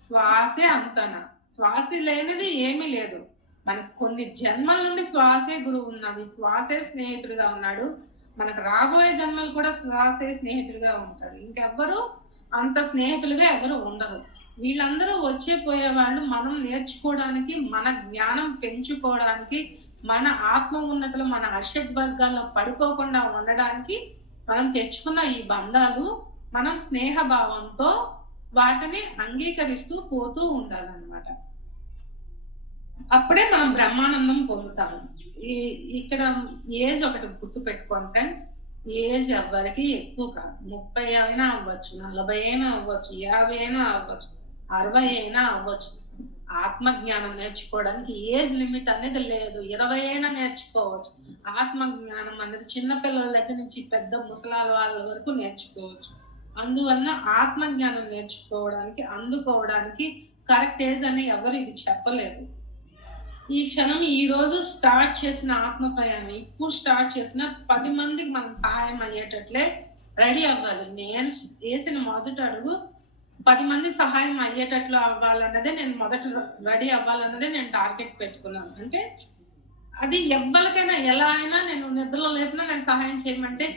శ్వాసే అంతన. శ్వాస లేనిది ఏమీ లేదు. మనకు కొన్ని జన్మల నుండి శ్వాసే గురువు ఉన్నది, శ్వాసే స్నేహితుడిగా ఉన్నాడు. మనకు రాబోయే జన్మలు కూడా శ్వాసే స్నేహితుడిగా ఉంటాడు. ఇంకెవ్వరు అంత స్నేహితులుగా ఎవరు ఉండరు. వీళ్ళందరూ వచ్చే పోయే వాళ్ళు మనం నేర్చుకోవడానికి, మన జ్ఞానం పెంచుకోవడానికి, మన ఆత్మ ఉన్నతలు, మన అషడ్ వర్గాల్లో పడిపోకుండా ఉండడానికి మనం తెచ్చుకున్న ఈ బంధాలు. మనం స్నేహభావంతో వాటిని అంగీకరిస్తూ పోతూ ఉండాలన్నమాట. అప్పుడే మనం బ్రహ్మానందం పొందుతాము. ఇక్కడ ఏజ్ ఒకటి గుర్తు పెట్టుకోండి ఫ్రెండ్స్. ఏజ్ ఎవ్వరికి ఎక్కువ కాదు. 30 అయినా అవ్వచ్చు, 40 అయినా అవ్వచ్చు, 50 అయినా అవ్వచ్చు, 60 అయినా అవ్వచ్చు. ఆత్మజ్ఞానం నేర్చుకోవడానికి ఏజ్ లిమిట్ అనేది లేదు. 20 అయినా నేర్చుకోవచ్చు. ఆత్మజ్ఞానం అనేది చిన్నపిల్లల దగ్గర నుంచి పెద్ద ముసలాల వాళ్ళ వరకు నేర్చుకోవచ్చు. అందువల్ల ఆత్మజ్ఞానం నేర్చుకోవడానికి, అందుకోవడానికి కరెక్ట్ ఏజ్ అని ఎవరు ఇది చెప్పలేదు. ఈ క్షణం ఈ రోజు స్టార్ట్ చేసిన ఆత్మ ప్రయాణం, ఇప్పుడు స్టార్ట్ చేసిన 10 మందికి మనం సహాయం అయ్యేటట్లే రెడీ అవ్వాలి. నేను వేసిన మొదటి అడుగు 10 మంది సహాయం అయ్యేటట్లు అవ్వాలన్నదే నేను మొదట రెడీ అవ్వాలన్నదే నేను టార్గెట్ పెట్టుకున్నాను. అంటే అది ఎవ్వరికైనా ఎలా అయినా, నేను నిద్రలో లేపినా నేను సహాయం చేయమంటే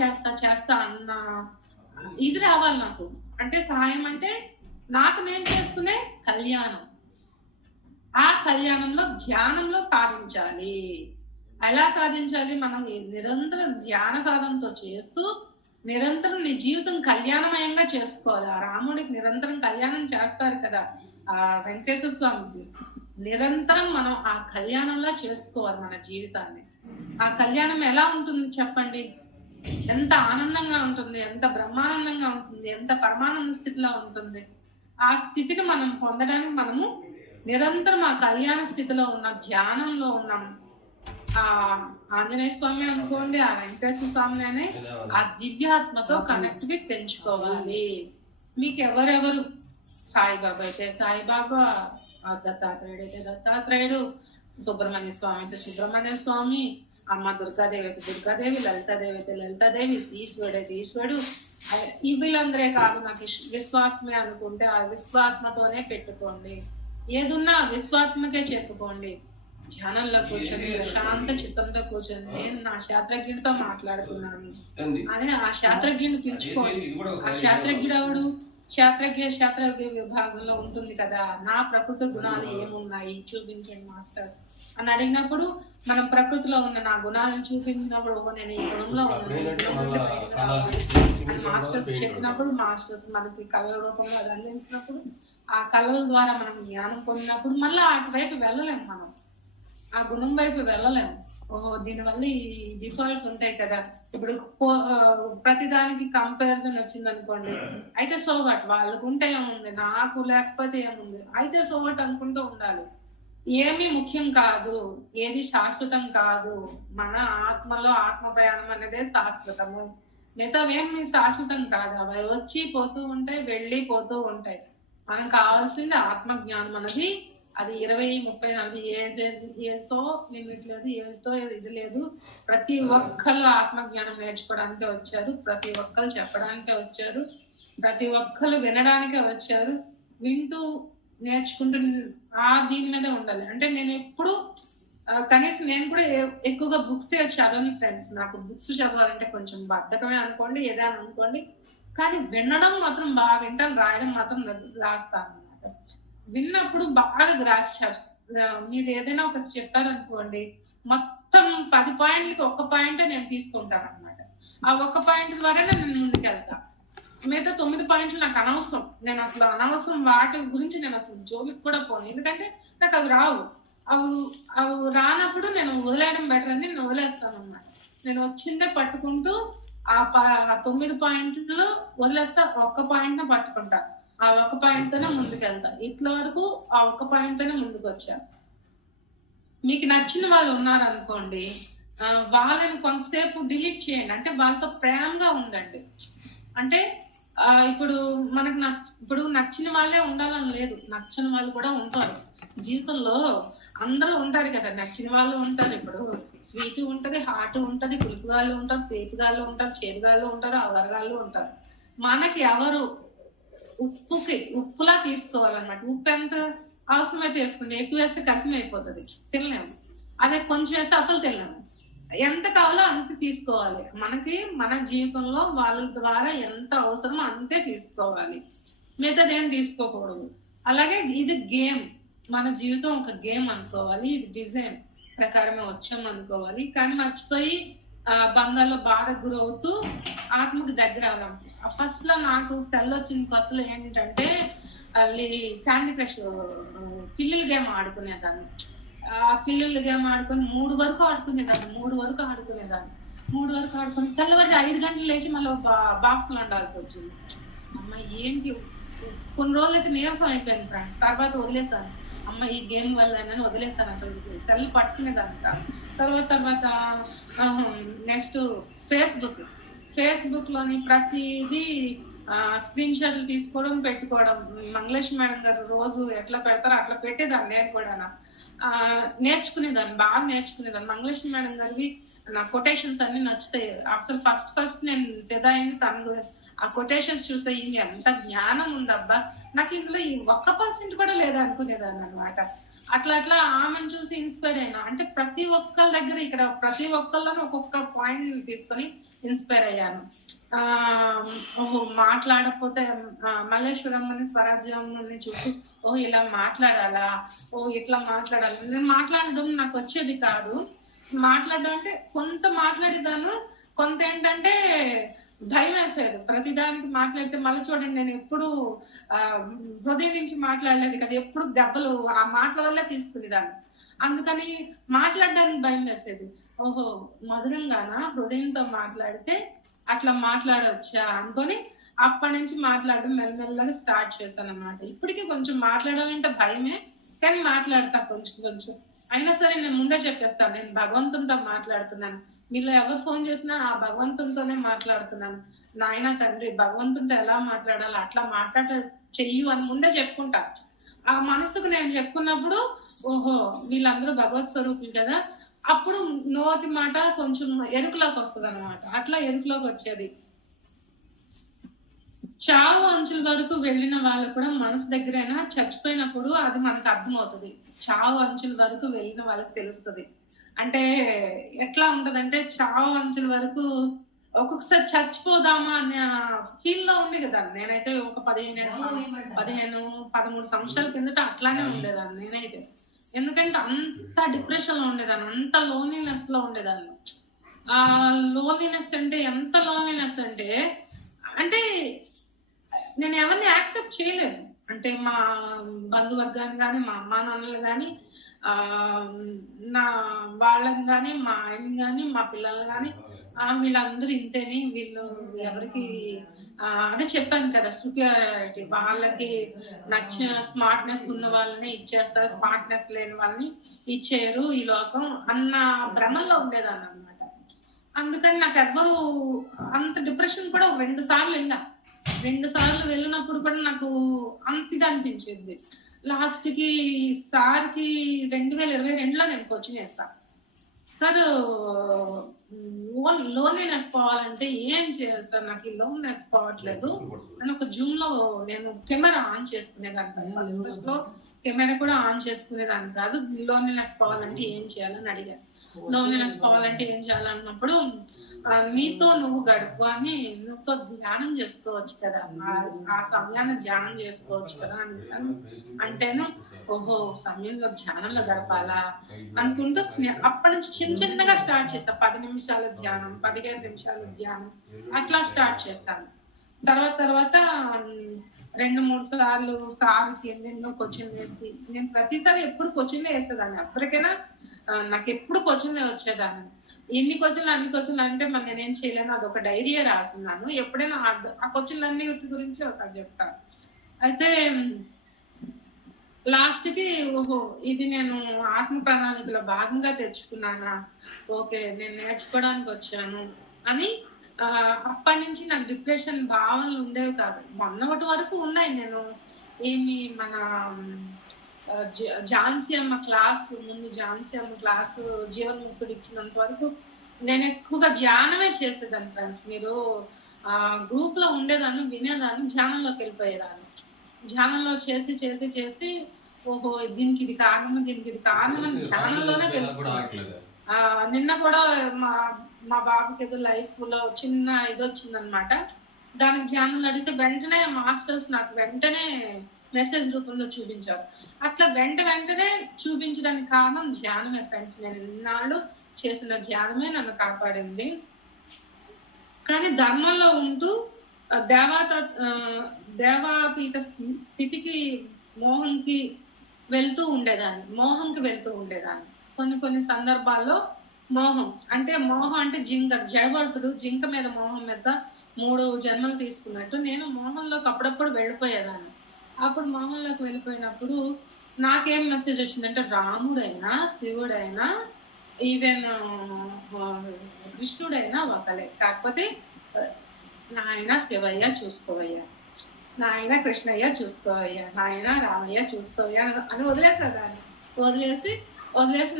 చేస్తా అన్న ఇది రావాలి నాకు. అంటే సహాయం అంటే నాకు నేను చేసుకునే కళ్యాణం. ఆ కళ్యాణంలో ధ్యానంలో సాధించాలి. ఎలా సాధించాలి? మనం నిరంతరం ధ్యాన సాధనతో చేస్తూ నిరంతరం నీ జీవితం కళ్యాణమయంగా చేసుకోవాలి. ఆ రాముడికి నిరంతరం కళ్యాణం చేస్తారు కదా, ఆ వెంకటేశ్వర స్వామికి. నిరంతరం మనం ఆ కళ్యాణంలా చేసుకోవాలి మన జీవితాన్ని. ఆ కళ్యాణం ఎలా ఉంటుంది చెప్పండి? ఎంత ఆనందంగా ఉంటుంది, ఎంత బ్రహ్మానందంగా ఉంటుంది, ఎంత పరమానంద స్థితిలో ఉంటుంది. ఆ స్థితిని మనం పొందడానికి మనము నిరంతరం ఆ కళ్యాణ స్థితిలో ఉన్న ధ్యానంలో ఉన్నాం. ఆ ఆంజనేయ స్వామి అనుకోండి, ఆ వెంకటేశ్వర స్వామి అనే ఆ దివ్యాత్మతో కనెక్ట్ పెంచుకోవాలి. మీకు ఎవరెవరు, సాయిబాబా అయితే సాయిబాబా, దత్తాత్రేయుడు అయితే దత్తాత్రేయుడు, సుబ్రహ్మణ్య స్వామి అయితే సుబ్రహ్మణ్య స్వామి, అమ్మ దుర్గాదేవి అయితే దుర్గాదేవి, లలితాదేవి అయితే లలితాదేవి, ఈశ్వరుడు అయితే ఈశ్వరుడు. వీళ్ళందరే కాదు, నాకు విశ్వాత్మే అనుకుంటే ఆ విశ్వాత్మతోనే పెట్టుకోండి. ఏదున్నా విశ్వాత్మకే చెప్పుకోండి. ధ్యానంలో కూర్చొని ప్రశాంత చిత్తంతో కూర్చొని నేను నా శాస్త్రజ్ఞుడితో మాట్లాడుతున్నాను అని ఆ శాస్త్రజ్ఞుడిని పిలుచుకోండి. ఆ శాస్త్రజ్ఞుడు ఎవడు? శాస్త్రజ్ఞ విభాగంలో ఉంటుంది కదా, నా ప్రకృతి గుణాలు ఏమున్నాయి చూపించండి మాస్టర్స్ అని అడిగినప్పుడు, మనం ప్రకృతిలో ఉన్న నా గుణాలను చూపించినప్పుడు, నేను ఈ గుణంలో ఉన్నాను అని మాస్టర్స్ చెప్పినప్పుడు, మాస్టర్స్ మనకి కళల రూపంలో అది అందించినప్పుడు, ఆ కళల ద్వారా మనం జ్ఞానం పొందినప్పుడు మళ్ళీ అటువైపు వెళ్ళలేము. మనం ఆ గుణం వైపు వెళ్ళలేము. ఓహో, దీనివల్ల ఈ డిఫాల్ట్స్ ఉంటాయి కదా. ఇప్పుడు ప్రతిదానికి కంపారిజన్ వచ్చింది అనుకోండి, అయితే సో వాట్, వాళ్ళకు ఉంటే ఏముంది, నాకు లేకపోతే ఏముంది, అయితే సో వాట్ అనుకుంటూ ఉండాలి. ఏమీ ముఖ్యం కాదు, ఏది శాశ్వతం కాదు. మన ఆత్మలో ఆత్మ ప్రయాణం అనేదే శాశ్వతము. మిగతావేమి శాశ్వతం కాదు. అవి వచ్చి పోతూ ఉంటాయి, వెళ్ళి పోతూ ఉంటాయి. మనకు కావాల్సింది ఆత్మజ్ఞానం అనేది. అది 20, 30, 40 ఏజ్తో లిమిట్ లేదు, ఏజ్తో ఇది లేదు. ప్రతి ఒక్కరు ఆత్మజ్ఞానం నేర్చుకోవడానికే వచ్చారు, ప్రతి ఒక్కరు చెప్పడానికే వచ్చారు, ప్రతి ఒక్కరు వినడానికే వచ్చారు. వింటూ నేర్చుకుంటూ దీని మీద ఉండాలి. అంటే నేను ఎప్పుడు కనీసం నేను కూడా ఎక్కువగా బుక్స్ చదవను ఫ్రెండ్స్. నాకు బుక్స్ చదవాలంటే కొంచెం బద్ధకమే అనుకోండి, ఏదైనా అనుకోండి. కానీ వినడం మాత్రం బాగా వింటాను, రాయడం మాత్రం రాస్తాను అన్నమాట. విన్నప్పుడు బాగా మీరు ఏదైనా ఒక చెప్పారనుకోండి, మొత్తం 10 పాయింట్లకి 1 పాయింటే నేను తీసుకుంటాను అనమాట. ఆ 1 పాయింట్ ద్వారానే నేను ముందుకెళ్తా. మిగతా 9 పాయింట్లు నాకు అనవసరం. నేను అసలు అనవసరం వాటి గురించి నేను అసలు జోలికి కూడా పోను. ఎందుకంటే నాకు అవి రావు. అవి రానప్పుడు నేను వదిలేయడం బెటర్ అని నేను వదిలేస్తాను అనమాట. నేను వచ్చిందే పట్టుకుంటూ ఆ 9 పాయింట్లు వదిలేస్తా, 1 పాయింట్ పట్టుకుంటా. ఆ ఒక పాయింట్ తోనే ముందుకెళ్తా. ఇట్ల వరకు ఆ ఒక పాయింట్ తోనే ముందుకు వచ్చా. మీకు నచ్చిన వాళ్ళు ఉన్నారనుకోండి, వాళ్ళని కొంతసేపు డిలీట్ చేయండి. అంటే వాళ్ళతో ప్రేమగా ఉండండి. అంటే ఇప్పుడు మనకు ఇప్పుడు నచ్చిన వాళ్ళే ఉండాలని లేదు, నచ్చని వాళ్ళు కూడా ఉంటారు జీవితంలో. అందరూ ఉంటారు కదా, నచ్చిన వాళ్ళు ఉంటారు. ఇప్పుడు స్వీట్ ఉంటది, హాట్ ఉంటది, పులుపుగాళ్ళు ఉంటారు, తీపిగాళ్ళు ఉంటారు, చేదుగాళ్ళు ఉంటారు, అవరగాళ్ళు ఉంటారు. మనకి ఎవరు ఉప్పులా తీసుకోవాలన్నమాట. ఉప్పు ఎంత అవసరమైతే వేసుకుంటే, ఎక్కువ వేస్తే కసిం అయిపోతుంది, తినలేము. అదే కొంచెం వేస్తే అసలు తినలేము. ఎంత కావాలో అంత తీసుకోవాలి. మనకి మన జీవితంలో వాళ్ళ ద్వారా ఎంత అవసరమో అంతే తీసుకోవాలి, మిగతాది ఏం తీసుకోకూడదు. అలాగే ఇది గేమ్, మన జీవితం ఒక గేమ్ అనుకోవాలి. ఇది డిజైన్ ప్రకారమే వచ్చాం అనుకోవాలి. కానీ మర్చిపోయి బంధాల్లో బాధ గురవుతూ ఆత్మకు దగ్గర అవ్వడం. ఫస్ట్ లో నాకు సెల్ వచ్చిన కొత్తలో ఏంటంటే శాండీ క్రష్ పిల్లల గేమ్ ఆడుకునేదాన్ని. ఆ పిల్లల గేమ్ ఆడుకొని 3 వరకు ఆడుకునేదాన్ని. 3 వరకు ఆడుకొని తెల్లవారి 5 గంటలు లేచి మళ్ళీ బాక్స్ లో ఉండాల్సి వచ్చింది. అమ్మ ఏంటి, కొన్ని రోజులు అయితే నీరసం అయిపోయింది ఫ్రెండ్స్. తర్వాత వదిలేసాను. అమ్మ ఈ గేమ్ వల్ల వదిలేసాను. అసలు సెల్ పట్టుకునేదాన్ని కాదు. తర్వాత నెక్స్ట్ ఫేస్బుక్ లోని ప్రతిదీ స్క్రీన్ షాట్లు తీసుకోవడం, పెట్టుకోవడం. మంగళేష్ మేడం గారు రోజు ఎట్లా పెడతారో అట్లా పెట్టేదాన్ని. నేను కూడా నేర్చుకునేదాన్ని, బాగా నేర్చుకునేదాన్ని. మంగళేష్ మేడం గారివి నా కొటేషన్స్ అన్ని నచ్చుతాయి. అసలు ఫస్ట్ నేను ఫిదా అయింది తన. ఆ కొటేషన్స్ చూస్తే ఇవి ఎంత జ్ఞానం ఉందబ్బా, నాకు ఇందులో ఈ 1% కూడా లేదనుకునేదాన్ని అనమాట. అట్లా ఆమెను చూసి ఇన్స్పైర్ అయినా. అంటే ప్రతి ఒక్కరి దగ్గర ఇక్కడ ప్రతి ఒక్కళ్ళను ఒక్కొక్క పాయింట్ తీసుకొని ఇన్స్పైర్ అయ్యాను. మాట్లాడకపోతే మల్లేశ్వరమ్మని స్వరాజ్యాన్ని చూసి ఇలా మాట్లాడాలా, ఇట్లా మాట్లాడాలి. నేను మాట్లాడడం నాకు వచ్చేది కాదు. మాట్లాడడం అంటే కొంత మాట్లాడేదాను, కొంత ఏంటంటే భయం వేసేది. ప్రతిదానికి మాట్లాడితే మళ్ళీ చూడండి, నేను ఎప్పుడు హృదయం నుంచి మాట్లాడలేదు కదా, ఎప్పుడు దెబ్బలు ఆ మాటల వల్లే తీసుకునేదాన్ని. అందుకని మాట్లాడడానికి భయం వేసేది. మధురంగానా హృదయంతో మాట్లాడితే అట్లా మాట్లాడవచ్చా అనుకొని అప్పటి నుంచి మాట్లాడడం మెల్లమెల్లగా స్టార్ట్ చేశాను అన్నమాట. ఇప్పటికీ కొంచెం మాట్లాడాలంటే భయమే, కానీ మాట్లాడతా కొంచెం. అయినా సరే నేను ముందే చెప్పేస్తాను, నేను భగవంతునితో మాట్లాడుతున్నాను. మీలో ఎవరు ఫోన్ చేసినా ఆ భగవంతునితోనే మాట్లాడుతున్నాను. నాయన తండ్రి భగవంతునితో ఎలా మాట్లాడాలో అట్లా చెయ్యు అని ముందే చెప్పుకుంటా. ఆ మనసుకు నేను చెప్పుకున్నప్పుడు వీళ్ళందరూ భగవత్ స్వరూపులు కదా, అప్పుడు నోటి మాట కొంచెం ఎరుకులోకి వస్తుంది అనమాట. అట్లా ఎరుకులోకి వచ్చేది. చావు అంచుల వరకు వెళ్ళిన వాళ్ళు కూడా మనసు దగ్గరైనా చచ్చిపోయినప్పుడు అది మనకు అర్థమవుతుంది. చావు అంచుల వరకు వెళ్ళిన వాళ్ళకి తెలుస్తుంది. అంటే ఎట్లా ఉంటదంటే, చావు అంచుల వరకు ఒక్కొక్కసారి చచ్చిపోదామా అనే ఫీల్ లో ఉండే కదా. నేనైతే ఒక 13 సంవత్సరాల కిందట అట్లానే ఉండేదాన్ని నేనైతే. ఎందుకంటే అంత డిప్రెషన్ లో ఉండేదాన్ని, అంత లోన్లీనెస్ లో ఉండేదాన్ని. ఆ లోన్లీనెస్ అంటే ఎంత లోన్లీనెస్ అంటే నేను ఎవరిని యాక్సెప్ట్ చేయలేదు. అంటే మా బంధువర్గాన్ని కానీ, మా అమ్మా నాన్నలు కానీ, నా వాళ్ళని కానీ, మా ఆయన్ని కానీ, మా పిల్లల్ని కానీ, వీళ్ళందరూ ఇంతేని, వీళ్ళు ఎవరికి అదే చెప్పాను కదా, సుపీరియారిటీ. వాళ్ళకి నచ్చిన స్మార్ట్నెస్ ఉన్న వాళ్ళని ఇచ్చేస్తారు, స్మార్ట్నెస్ లేని వాళ్ళని ఇచ్చేయరు ఈ లోకం అన్న భ్రమంలో ఉండేదాన్ని అనమాట. అందుకని నాకు ఎవ్వరు అంత డిప్రెషన్ కూడా 2 సార్లు వెళ్ళా. 2 సార్లు వెళ్ళినప్పుడు కూడా నాకు అంతగా అనిపించింది. లాస్ట్ కి సార్కి 2022లో నేను కోచింగ్ చేస్తాను. సార్ లోన్లీనెస్ పోవాలంటే ఏం చేయాలి సార్, నాకు ఈ లోన్లీనెస్ పోవట్లేదు అని ఒక జూమ్ లో నేను కెమెరా ఆన్ చేసుకునేదాన్ని కాదు. ఫస్ట్ లో కెమెరా కూడా ఆన్ చేసుకునేదాన్ని కాదు. లోన్లీనెస్ పోవాలంటే ఏం చేయాలని అడిగాను. లోన్లీనెస్ పోవాలంటే ఏం చేయాలన్నప్పుడు నీతో నువ్వు గడుపు అని, నువ్వుతో ధ్యానం చేసుకోవచ్చు కదా, ఆ సమయాన్ని ధ్యానం చేసుకోవచ్చు కదా అనేసాను. అంటేను సమయంలో ధ్యానంలో గడపాలా అనుకుంటూ అప్పటి నుంచి చిన్నగా స్టార్ట్ చేశా. 10 నిమిషాల ధ్యానం, 15 నిమిషాల ధ్యానం అట్లా స్టార్ట్ చేశాను. తర్వాత 2-3 సార్లు సార్కి ఎన్నెన్నో కోచింగ్ వేసి, నేను ప్రతిసారి ఎప్పుడు కోచింగ్ వేసేదాన్ని. ఎవరికైనా నాకు ఎప్పుడు కోచింగ్ వచ్చేదాన్ని. అన్ని కోచింగ్లు అంటే మరి నేనేం చేయలేను. అదొక డైరీ రాస్తున్నాను. ఎప్పుడైనా ఆ కోచింగ్లు అన్ని గురించి ఒకసారి చెప్తాను. అయితే లాస్ట్ కి ఓహో ఇది నేను ఆత్మ ప్రణాళికలో భాగంగా తెచ్చుకున్నానా, ఓకే నేను నేర్చుకోవడానికి వచ్చాను అని అప్పటి నుంచి నాకు డిప్రెషన్ భావనలు ఉండేవి కాదు. మొన్నటి వరకు ఉన్నాయి. నేను ఏమి మన ఝాన్సీ అమ్మ క్లాసు ముందు ఝాన్సీ అమ్మ క్లాసు జీవన్ముక్తుడు ఇచ్చినంత వరకు నేను ఎక్కువగా ధ్యానమే చేసేదాన్ని ఫ్రెండ్స్. మీరు గ్రూప్ లో ఉండేదాన్ని, వినేదాన్ని, ధ్యానంలోకి వెళ్ళిపోయేదాన్ని. ధ్యానంలో చేసి చేసి చేసి ఓహో దీనికి ఇది కారణం, దీనికి ఇది కారణం అని ధ్యానంలోనే తెలుసుకున్నాను. నిన్న కూడా మా బాబుకి ఏదో లైఫ్ లో చిన్న ఇది వచ్చిందనమాట. దానికి ధ్యానంలో అడిగితే వెంటనే మాస్టర్స్ నాకు వెంటనే మెసేజ్ రూపంలో చూపించారు. అట్లా వెంటనే చూపించడానికి కారణం ధ్యానమే ఫ్రెండ్స్. నేను ఇన్నాళ్ళు చేసిన ధ్యానమే నన్ను కాపాడింది. కానీ ధర్మంలో ఉంటూ దేవాతీత స్థితికి మోహంకి వెళ్తూ ఉండేదాన్ని. కొన్ని సందర్భాల్లో మోహం అంటే జయవర్తుడు జింక మీద మోహం మీద 3 జన్మలు తీసుకున్నట్టు నేను మోహంలోకి అప్పుడప్పుడు వెళ్ళిపోయేదాన్ని. అప్పుడు మోహంలోకి వెళ్ళిపోయినప్పుడు నాకేం మెసేజ్ వచ్చిందంటే రాముడైనా శివుడైనా ఈవెన్ కృష్ణుడైనా ఒకలే, కాకపోతే నాయన శివయ్య చూసుకోవయ్యా, నాయన కృష్ణయ్య చూసుకోవయ్యా, నాయన రామయ్య చూసుకోవయ్యా అని వదిలేసేదాన్ని. వదిలేసి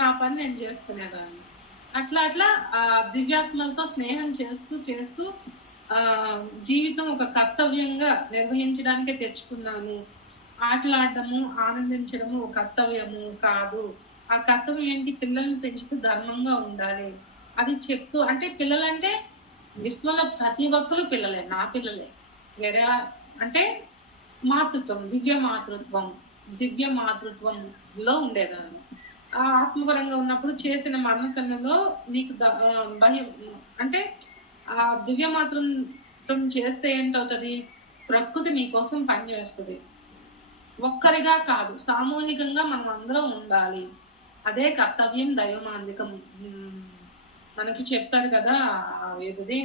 నా పని నేను చేసుకునేదాన్ని. అట్లా ఆ దివ్యాత్మలతో స్నేహం చేస్తూ జీవితం ఒక కర్తవ్యంగా నిర్వహించడానికే తెచ్చుకున్నాను. ఆటలాడటము, ఆనందించడము ఒక కర్తవ్యము కాదు. ఆ కర్తవ్యం ఏంటి? పిల్లల్ని పెంచుతూ ధర్మంగా ఉండాలి అది చెప్తూ. అంటే పిల్లలంటే విశ్వంలో ప్రతి ఒక్కరు పిల్లలే, నా పిల్లలే. వేరే అంటే మాతృత్వం, దివ్య మాతృత్వంలో ఉండేదాన్ని. ఆ ఆత్మపరంగా ఉన్నప్పుడు చేసిన మరణ సమయంలో నీకు భయం అంటే ఆ దివ్య మాతృత్వం చేస్తే ఏంటవుతుంది? ప్రకృతి నీ కోసం పనిచేస్తుంది. ఒక్కరిగా కాదు, సామూహికంగా మనం అందరం ఉండాలి. అదే కర్తవ్యం దైవమాందికం. మనకి చెప్తారు కదా ఏది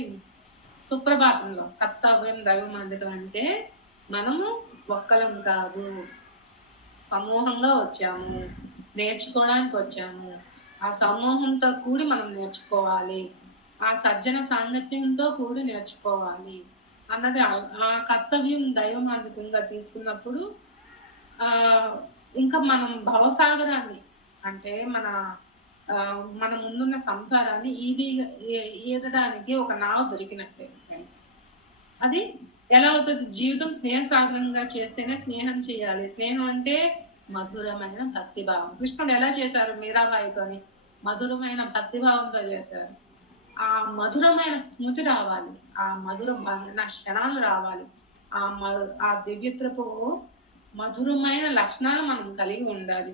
సుప్రభాతంలో, కర్తవ్యం దైవమాందికం అంటే మనము ఒక్కలం కాదు, సమూహంగా వచ్చాము, నేర్చుకోవడానికి వచ్చాము. ఆ సమూహంతో కూడి మనం నేర్చుకోవాలి, ఆ సజ్జన సాంగత్యంతో కూడి నేర్చుకోవాలి అన్నది ఆ కర్తవ్యం దైవమాందికంగా తీసుకున్నప్పుడు ఇంకా మనం భవసాగరాన్ని అంటే మన ముందున్న సంసారాన్ని ఈదడానికి ఒక నావ దొరికినట్టే ఫ్రెండ్స్. అది ఎలా అవుతుంది? జీవితం స్నేహ సాగరంగా చేస్తేనే స్నేహం చేయాలి. స్నేహం అంటే మధురమైన భక్తిభావం. కృష్ణుడు ఎలా చేశారు? మీరాబాయితోని మధురమైన భక్తిభావంతో చేశారు. ఆ మధురమైన స్మృతి రావాలి, ఆ మధురమైన క్షణాలు రావాలి, ఆ దివ్యత్వపు మధురమైన లక్షణాలు మనం కలిగి ఉండాలి.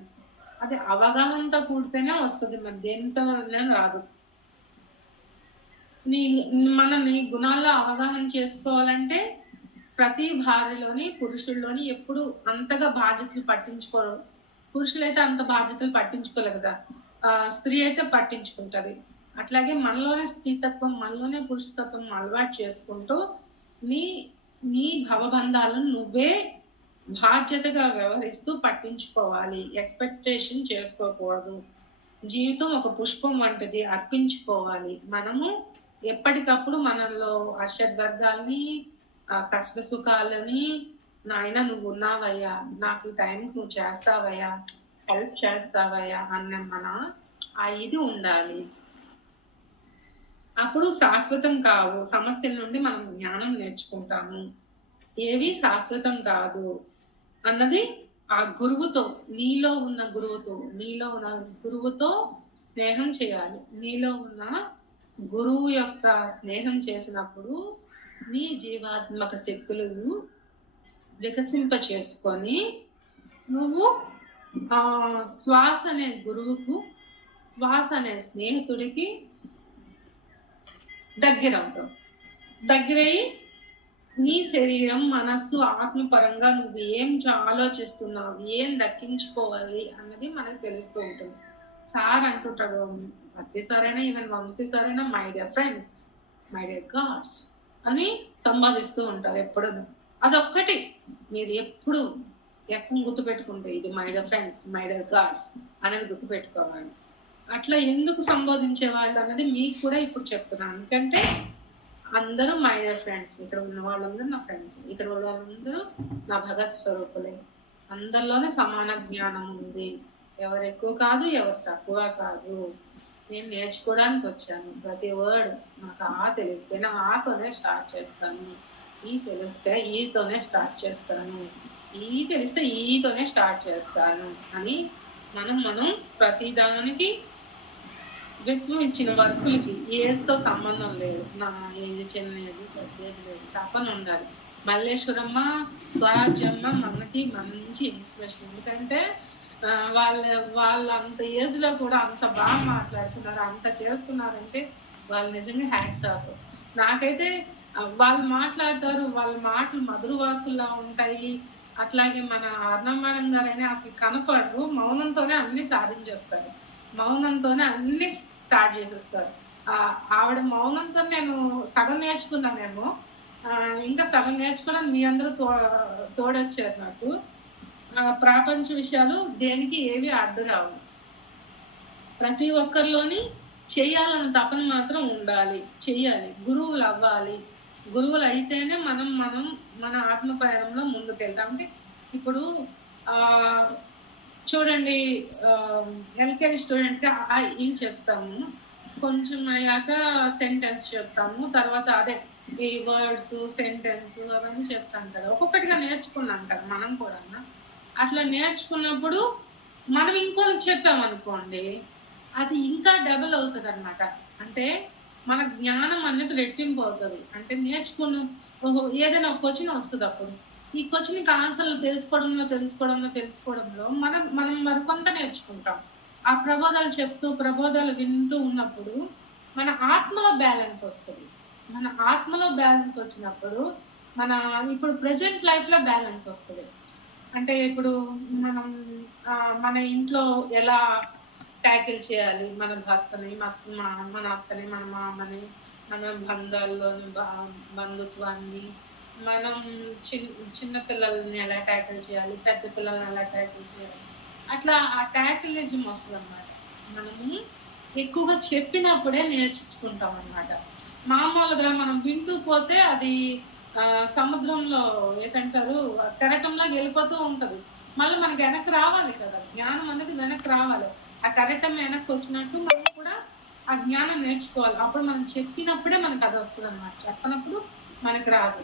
అది అవగాహనతో కూడితేనే వస్తుంది, మరి దేనితో రాదు. నీ గుణాల్లో అవగాహన చేసుకోవాలంటే ప్రతి భార్యలోని పురుషుల్లోని ఎప్పుడు అంతగా బాధ్యతలు పట్టించుకోరు. పురుషులైతే అంత బాధ్యతలు పట్టించుకోలేదు కదా, స్త్రీ అయితే పట్టించుకుంటది. అట్లాగే మనలోనే స్త్రీతత్వం, మనలోనే పురుషతత్వం అలవాటు చేసుకుంటూ నీ భవబంధాలను నువ్వే బాధ్యతగా వ్యవహరిస్తూ పట్టించుకోవాలి. ఎక్స్పెక్టేషన్ చేసుకోకూడదు. జీవితం ఒక పుష్పం వంటిది, అర్పించుకోవాలి. మనము ఎప్పటికప్పుడు మనలో అషడ్వర్గాల్ని, కష్ట సుఖాలని, నాయన నువ్వు ఉన్నావయ్యా, నాకు ఈ టైంకి నువ్వు చేస్తావయ్యా, హెల్ప్ చేస్తావయ్యా అన్న ఇది ఉండాలి. అప్పుడు శాశ్వతం కావు సమస్యల నుండి మనం జ్ఞానం నేర్చుకుంటాము. ఏవి శాశ్వతం కాదు అన్నది ఆ గురువుతో, నీలో ఉన్న గురువుతో స్నేహం చేయాలి. నీలో ఉన్న గురువు యొక్క స్నేహం చేసినప్పుడు నీ జీవాత్మక శక్తులను వికసింప చేసుకొని నువ్వు శ్వాస అనే గురువుకు, శ్వాస అనే స్నేహితుడికి దగ్గరయ్యి నీ శరీరం, మనస్సు, ఆత్మపరంగా నువ్వు ఏం ఆలోచిస్తున్నావు, ఏం దక్కించుకోవాలి అన్నది మనకు తెలుస్తూ ఉంటుంది. సార్ అంటుంటాడు, పత్రి సార్ అయినా ఈవెన్ వంశీ సార్ అయినా my dear friends, my dear God's అని సంబోధిస్తూ ఉంటారు ఎప్పుడు. అదొక్కటి మీరు ఎప్పుడు ఎక్కం గుర్తుపెట్టుకుంటే ఇది my dear friends, my dear God's అనేది గుర్తుపెట్టుకోవాలి. అట్లా ఎందుకు సంబోధించే వాళ్ళు అనేది మీకు కూడా ఇప్పుడు చెప్తున్నాను. ఎందుకంటే అందరూ మై డియర్ ఫ్రెండ్స్, ఇక్కడ ఉన్న వాళ్ళందరూ నా ఫ్రెండ్స్, ఇక్కడ ఉన్న వాళ్ళందరూ నా భగత్ స్వరూపులే. అందరిలోనే సమాన జ్ఞానం ఉంది. ఎవరు ఎక్కువ కాదు, ఎవరు తక్కువ కాదు. నేను నేర్చుకోవడానికి వచ్చాను. ప్రతి వర్డ్ నాకు తెలిస్తే నా ఆతోనే స్టార్ట్ చేస్తాను, ఈ తెలిస్తే ఈతోనే స్టార్ట్ చేస్తాను, ఈ తెలిస్తే ఈతోనే స్టార్ట్ చేస్తాను అని మనం ప్రతిదానికి విశ్వం ఇచ్చిన వర్కులకి ఏజ్తో సంబంధం లేదు. నా ఏజ్ చిన్నది పెద్దది లేదు, తపన ఉండాలి. మల్లేశ్వరమ్మ, స్వరాజ్యమ్మ మనకి మంచి ఇన్స్పిరేషన్. ఎందుకంటే వాళ్ళు అంత ఏజ్ లో కూడా అంత బాగా మాట్లాడుతున్నారు, అంత చేస్తున్నారంటే వాళ్ళు నిజంగా హ్యాట్స్ ఆఫ్. నాకైతే వాళ్ళు మాట్లాడతారు, వాళ్ళ మాటలు మధుర వాక్కుల్లా ఉంటాయి. అట్లాగే మన అర్ణం మేడం గారైనా అసలు కనపడరు, మౌనంతోనే అన్ని సాధించేస్తారు, మౌనంతోనే అన్ని స్టార్ట్ చేసేస్తారు. ఆవిడ మౌనంతో నేను సగం నేర్చుకున్నానేమో, ఇంకా సగం నేర్చుకోవడానికి మీ అందరూ తోడొచ్చారు నాకు. ప్రపంచ విషయాలు దేనికి ఏవి అడ్డు రావు. ప్రతి ఒక్కరిలోని చెయ్యాలన్న తపన మాత్రం ఉండాలి, చెయ్యాలి, గురువులు అవ్వాలి. గురువులు అయితేనే మనం మన ఆత్మ ప్రయాణంలో ముందుకెళ్తాం. అంటే ఇప్పుడు చూడండి, ఎల్కేజీ స్టూడెంట్ గా ఈ చెప్తాము, కొంచెం అయ్యాక సెంటెన్స్ చెప్తాము, తర్వాత అదే ఈ వర్డ్స్ సెంటెన్స్ అవన్నీ చెప్తాం కదా, ఒక్కొక్కటిగా నేర్చుకున్నాం కదా మనం కూడా. అట్లా నేర్చుకున్నప్పుడు మనం ఇంకోళ్ళకి చెప్పామనుకోండి, అది ఇంకా డబుల్ అవుతుంది అనమాట. అంటే మన జ్ఞానం అనేది రెట్టింపు అవుతుంది. అంటే ఓహో ఏదైనా ఒక క్వశ్చన్ వస్తుంది, అప్పుడు ఈ క్వశ్చన్కి ఆన్సర్లు తెలుసుకోవడంలో మనం మరికొంత నేర్చుకుంటాం. ఆ ప్రబోధాలు వింటూ ఉన్నప్పుడు మన ఆత్మలో బ్యాలెన్స్ వస్తుంది. మన ఆత్మలో బ్యాలెన్స్ వచ్చినప్పుడు ఇప్పుడు ప్రెసెంట్ లైఫ్ లో బ్యాలెన్స్ వస్తుంది. అంటే ఇప్పుడు మన ఇంట్లో ఎలా ట్యాకిల్ చేయాలి, మన భర్తని, మన అత్తని, మన మామని, మన బంధాల్లోని బంధుత్వాన్ని, మనం చిన్న పిల్లల్ని ఎలా ట్యాకిల్ చేయాలి, పెద్ద పిల్లల్ని ఎలా ట్యాకిల్ చేయాలి, అట్లా ఆ ట్యాకిలిజం వస్తుంది అన్నమాట. మనము ఎక్కువగా చెప్పినప్పుడే నేర్చుకుంటాం అన్నమాట. మామూలుగా మనం వింటూ పోతే అది సముద్రంలో ఏంటంటారు కెరటంలోకి వెళ్ళిపోతూ ఉంటది. మళ్ళీ మనకి వెనక్కి రావాలి కదా, జ్ఞానం అనేది వెనక్కి రావాలి. ఆ కెరటం వెనక్కి వచ్చినట్టు మనం కూడా ఆ జ్ఞానం నేర్చుకోవాలి. అప్పుడు మనం చెప్పినప్పుడే మనకు అది వస్తుంది అన్నమాట, చెప్పనప్పుడు మనకి రాదు.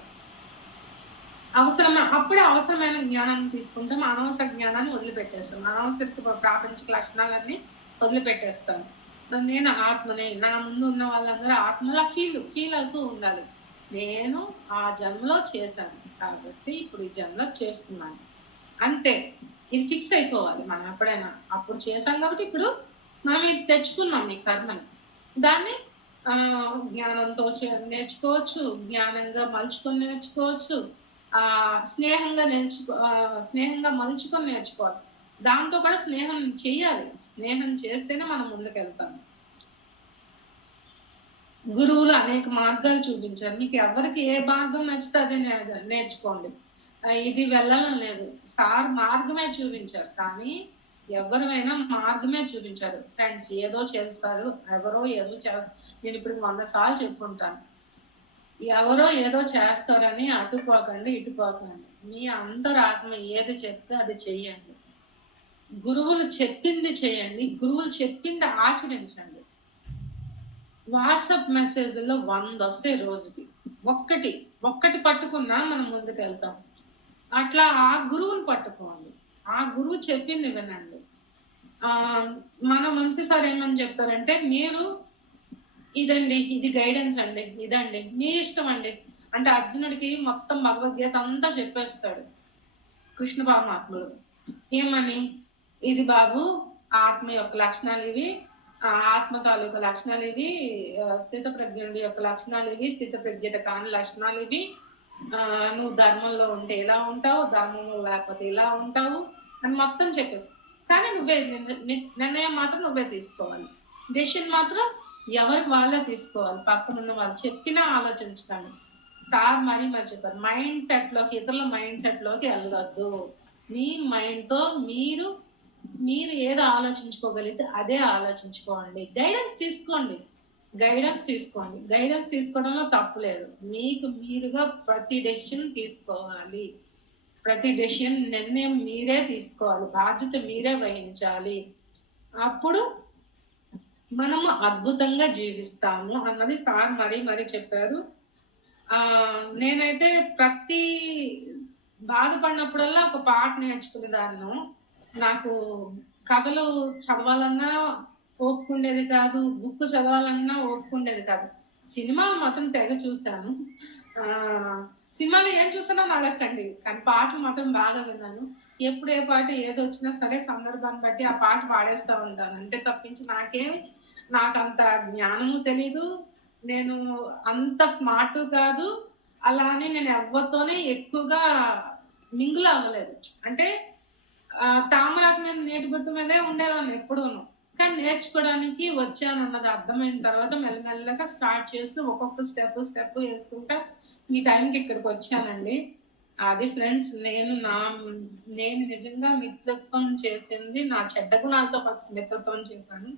అప్పుడే అవసరమైన జ్ఞానాన్ని తీసుకుంటాం, అనవసర జ్ఞానాన్ని వదిలిపెట్టేస్తాం, అనవసర ప్రాపంచిక లక్షణాలన్నీ వదిలిపెట్టేస్తాం. నేను ఆత్మనే, నా ముందు ఉన్న వాళ్ళందరూ ఆత్మలా ఫీల్ అవుతూ ఉండాలి. నేను ఆ జన్మలో చేశాను కాబట్టి ఇప్పుడు ఈ జన్మలో చేస్తున్నాను, అంతే. ఇది ఫిక్స్ అయిపోవాలి. మనం ఎప్పుడైనా అప్పుడు చేశాం కాబట్టి ఇప్పుడు మనం ఇది తెచ్చుకున్నాం ఈ కర్మని. దాన్ని జ్ఞానంతో నేర్చుకోవచ్చు, జ్ఞానంగా మలుచుకొని నేర్చుకోవచ్చు, స్నేహంగా మలుచుకొని నేర్చుకోవాలి. దాంతో కూడా స్నేహం చెయ్యాలి. స్నేహం చేస్తేనే మనం ముందుకెళ్తాం. గురువులు అనేక మార్గాలు చూపించారు. మీకు ఎవరికి ఏ మార్గం నచ్చితే అదే నేర్చుకోండి. ఇది వెళ్ళాలని లేదు, సార్ మార్గమే చూపించారు. కానీ ఎవరైనా మార్గమే చూపించారు. ఫ్రెండ్స్ ఏదో చేస్తారు, ఎవరో ఏదో నేను ఇప్పుడు 100 సార్లు చెప్పుకుంటాను, ఎవరో ఏదో చేస్తారని అటుపోకండి ఇటుపోకండి. మీ అంతరాత్మ ఏది చెప్తే అది చెయ్యండి. గురువులు చెప్పింది చేయండి, గురువులు చెప్పింది ఆచరించండి. వాట్సాప్ మెసేజ్లో 100 వస్తాయి రోజుకి, ఒక్కటి పట్టుకున్నా మనం ముందుకు వెళ్తాం. అట్లా ఆ గురువుని పట్టుకోండి, ఆ గురువు చెప్పింది వినండి. మన మంచి సార్ ఏమని చెప్తారంటే, మీరు ఇదండి, ఇది గైడెన్స్ అండి, ఇదండి మీ ఇష్టం అండి అంటే అర్జునుడికి మొత్తం భగవద్గీత అంతా చెప్పేస్తాడు కృష్ణ పరమాత్ముడు. ఏమని, ఇది బాబు ఆత్మ యొక్క లక్షణాలు ఇవి, ఆత్మ తాలూకు లక్షణాలు ఇవి, స్థిత ప్రజ్ఞుడి యొక్క లక్షణాలు ఇవి, స్థిత ప్రజ్ఞత కాని లక్షణాలు ఇవి. నువ్వు ధర్మంలో ఉంటే ఇలా ఉంటావు, ధర్మంలో లేకపోతే ఇలా ఉంటావు అని మొత్తం చెప్పేసి, కానీ నువ్వే నిర్ణయం మాత్రం నువ్వే తీసుకోవాలి. డెసిషన్ మాత్రం ఎవరికి వాళ్ళే తీసుకోవాలి. పక్కనున్న వాళ్ళు చెప్పినా ఆలోచించకండి. సార్ మరీ చెప్పారు, మైండ్ సెట్ లోకి, ఇతరుల మైండ్ సెట్ లోకి వెళ్ళొద్దు. మీ మైండ్ తో మీరు ఏదో ఆలోచించుకోగలిగితే అదే ఆలోచించుకోండి. గైడెన్స్ తీసుకోవడంలో తప్పు లేదు. మీకు మీరుగా ప్రతి డెసిషన్ తీసుకోవాలి. ప్రతి డెసిషన్ నిర్ణయం మీరే తీసుకోవాలి. బాధ్యత మీరే వహించాలి. అప్పుడు మనము అద్భుతంగా జీవిస్తాము అన్నది సార్ మరీ చెప్పారు. నేనైతే ప్రతి బాధపడినప్పుడల్లా ఒక పాట నేర్చుకునేదాన్ని. నాకు కథలు చదవాలన్నా ఓపుకుండేది కాదు, బుక్ చదవాలన్నా ఓపుకుండేది కాదు. సినిమాలు మాత్రం తెగ చూశాను. సినిమాలు ఏం చూసానో అడగండి, కానీ పాటలు మాత్రం బాగా విన్నాను. ఎప్పుడు ఏ పాట ఏది వచ్చినా సరే సందర్భాన్ని బట్టి ఆ పాట పాడేస్తా ఉంటాను. అంతే తప్పించి నాకు అంత జ్ఞానము తెలీదు, నేను అంత స్మార్ట్ కాదు, అలానే నేను ఎవరితోనే ఎక్కువగా మింగులు అవ్వలేదు. అంటే తామరాకు మీద నీటి గుట్టు మీదే ఉండేదాన్ని ఎప్పుడూను. కానీ నేర్చుకోవడానికి వచ్చాను అన్నది అర్థమైన తర్వాత మెల్లమెల్లగా స్టార్ట్ చేసి ఒక్కొక్క స్టెప్ వేసుకుంటా ఈ టైంకి ఇక్కడికి వచ్చానండి. అది ఫ్రెండ్స్, నేను నిజంగా మిత్రత్వం చేసింది నా చెడ్డ గుణాలతో ఫస్ట్ మిత్రత్వం చేశాను.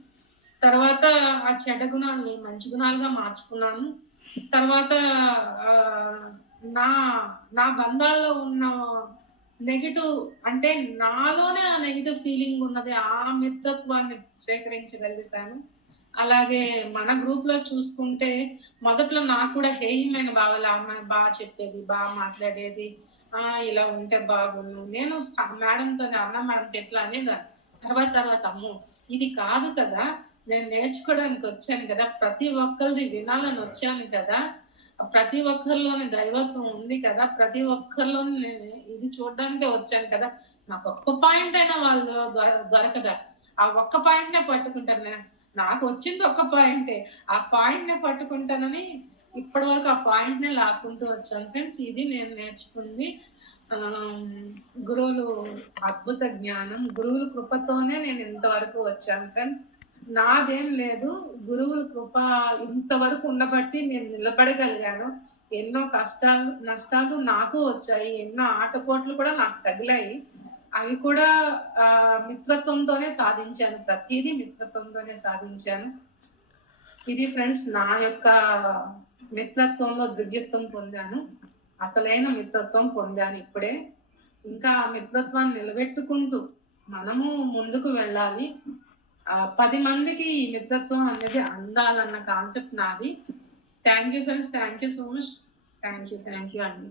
తర్వాత ఆ చెడ్డ గుణాలని మంచి గుణాలుగా మార్చుకున్నాను. తర్వాత నా బంధాల్లో ఉన్న నెగిటివ్, అంటే నాలోనే ఆ నెగిటివ్ ఫీలింగ్ ఉన్నది, ఆ మిత్రత్వాన్ని స్వీకరించగలుగుతాను. అలాగే మన గ్రూప్ లో చూసుకుంటే మొదట్లో నాకు కూడా హేయమైన భావాలు, అమ్మాయి బాగా చెప్పేది, బాగా మాట్లాడేది, ఇలా ఉంటే బాగుండు. నేను మేడంతో అన్న మేడంతో ఎట్లా అనేదాన్ని. తర్వాత అమ్మో ఇది కాదు కదా, నేను నేర్చుకోవడానికి వచ్చాను కదా, ప్రతి ఒక్కరిది వినాలని వచ్చాను కదా, ప్రతి ఒక్కరిలోని దైవత్వం ఉంది కదా, ప్రతి ఒక్కరిలోని నేను ఇది చూడడానికే వచ్చాను కదా, నాకు ఒక్క పాయింట్ అయినా వాళ్ళు దొరకదా, ఆ ఒక్క పాయింట్ నే పట్టుకుంటాను. నేను నాకు వచ్చింది ఒక్క పాయింటే, ఆ పాయింట్ నే పట్టుకుంటానని ఇప్పటి వరకు ఆ పాయింట్ నే లాక్కుంటూ వచ్చాను ఫ్రెండ్స్. ఇది నేను నేర్చుకుంది. గురువులు అద్భుత జ్ఞానం, గురువుల కృపతోనే నేను ఇంతవరకు వచ్చాను ఫ్రెండ్స్. నాదేం లేదు, గురువుల కృప ఇంతవరకు ఉండబట్టి నేను నిలబడగలిగాను. ఎన్నో కష్టాలు నష్టాలు నాకు వచ్చాయి, ఎన్నో ఆటపోట్లు కూడా నాకు తగిలాయి. అవి కూడా మిత్రత్వంతోనే సాధించాను. ప్రతిదీ మిత్రత్వంతోనే సాధించాను. ఇది ఫ్రెండ్స్, నా యొక్క మిత్రత్వంలో దివ్యత్వం పొందాను, అసలైన మిత్రత్వం పొందాను ఇప్పుడే. ఇంకా ఆ మిత్రత్వాన్ని నిలబెట్టుకుంటూ మనము ముందుకు వెళ్ళాలి. 10 మందికి ఈ మిత్రత్వం అనేది అందాలన్న కాన్సెప్ట్ నాది. Thank you friends, thank you so much, thank you అండి.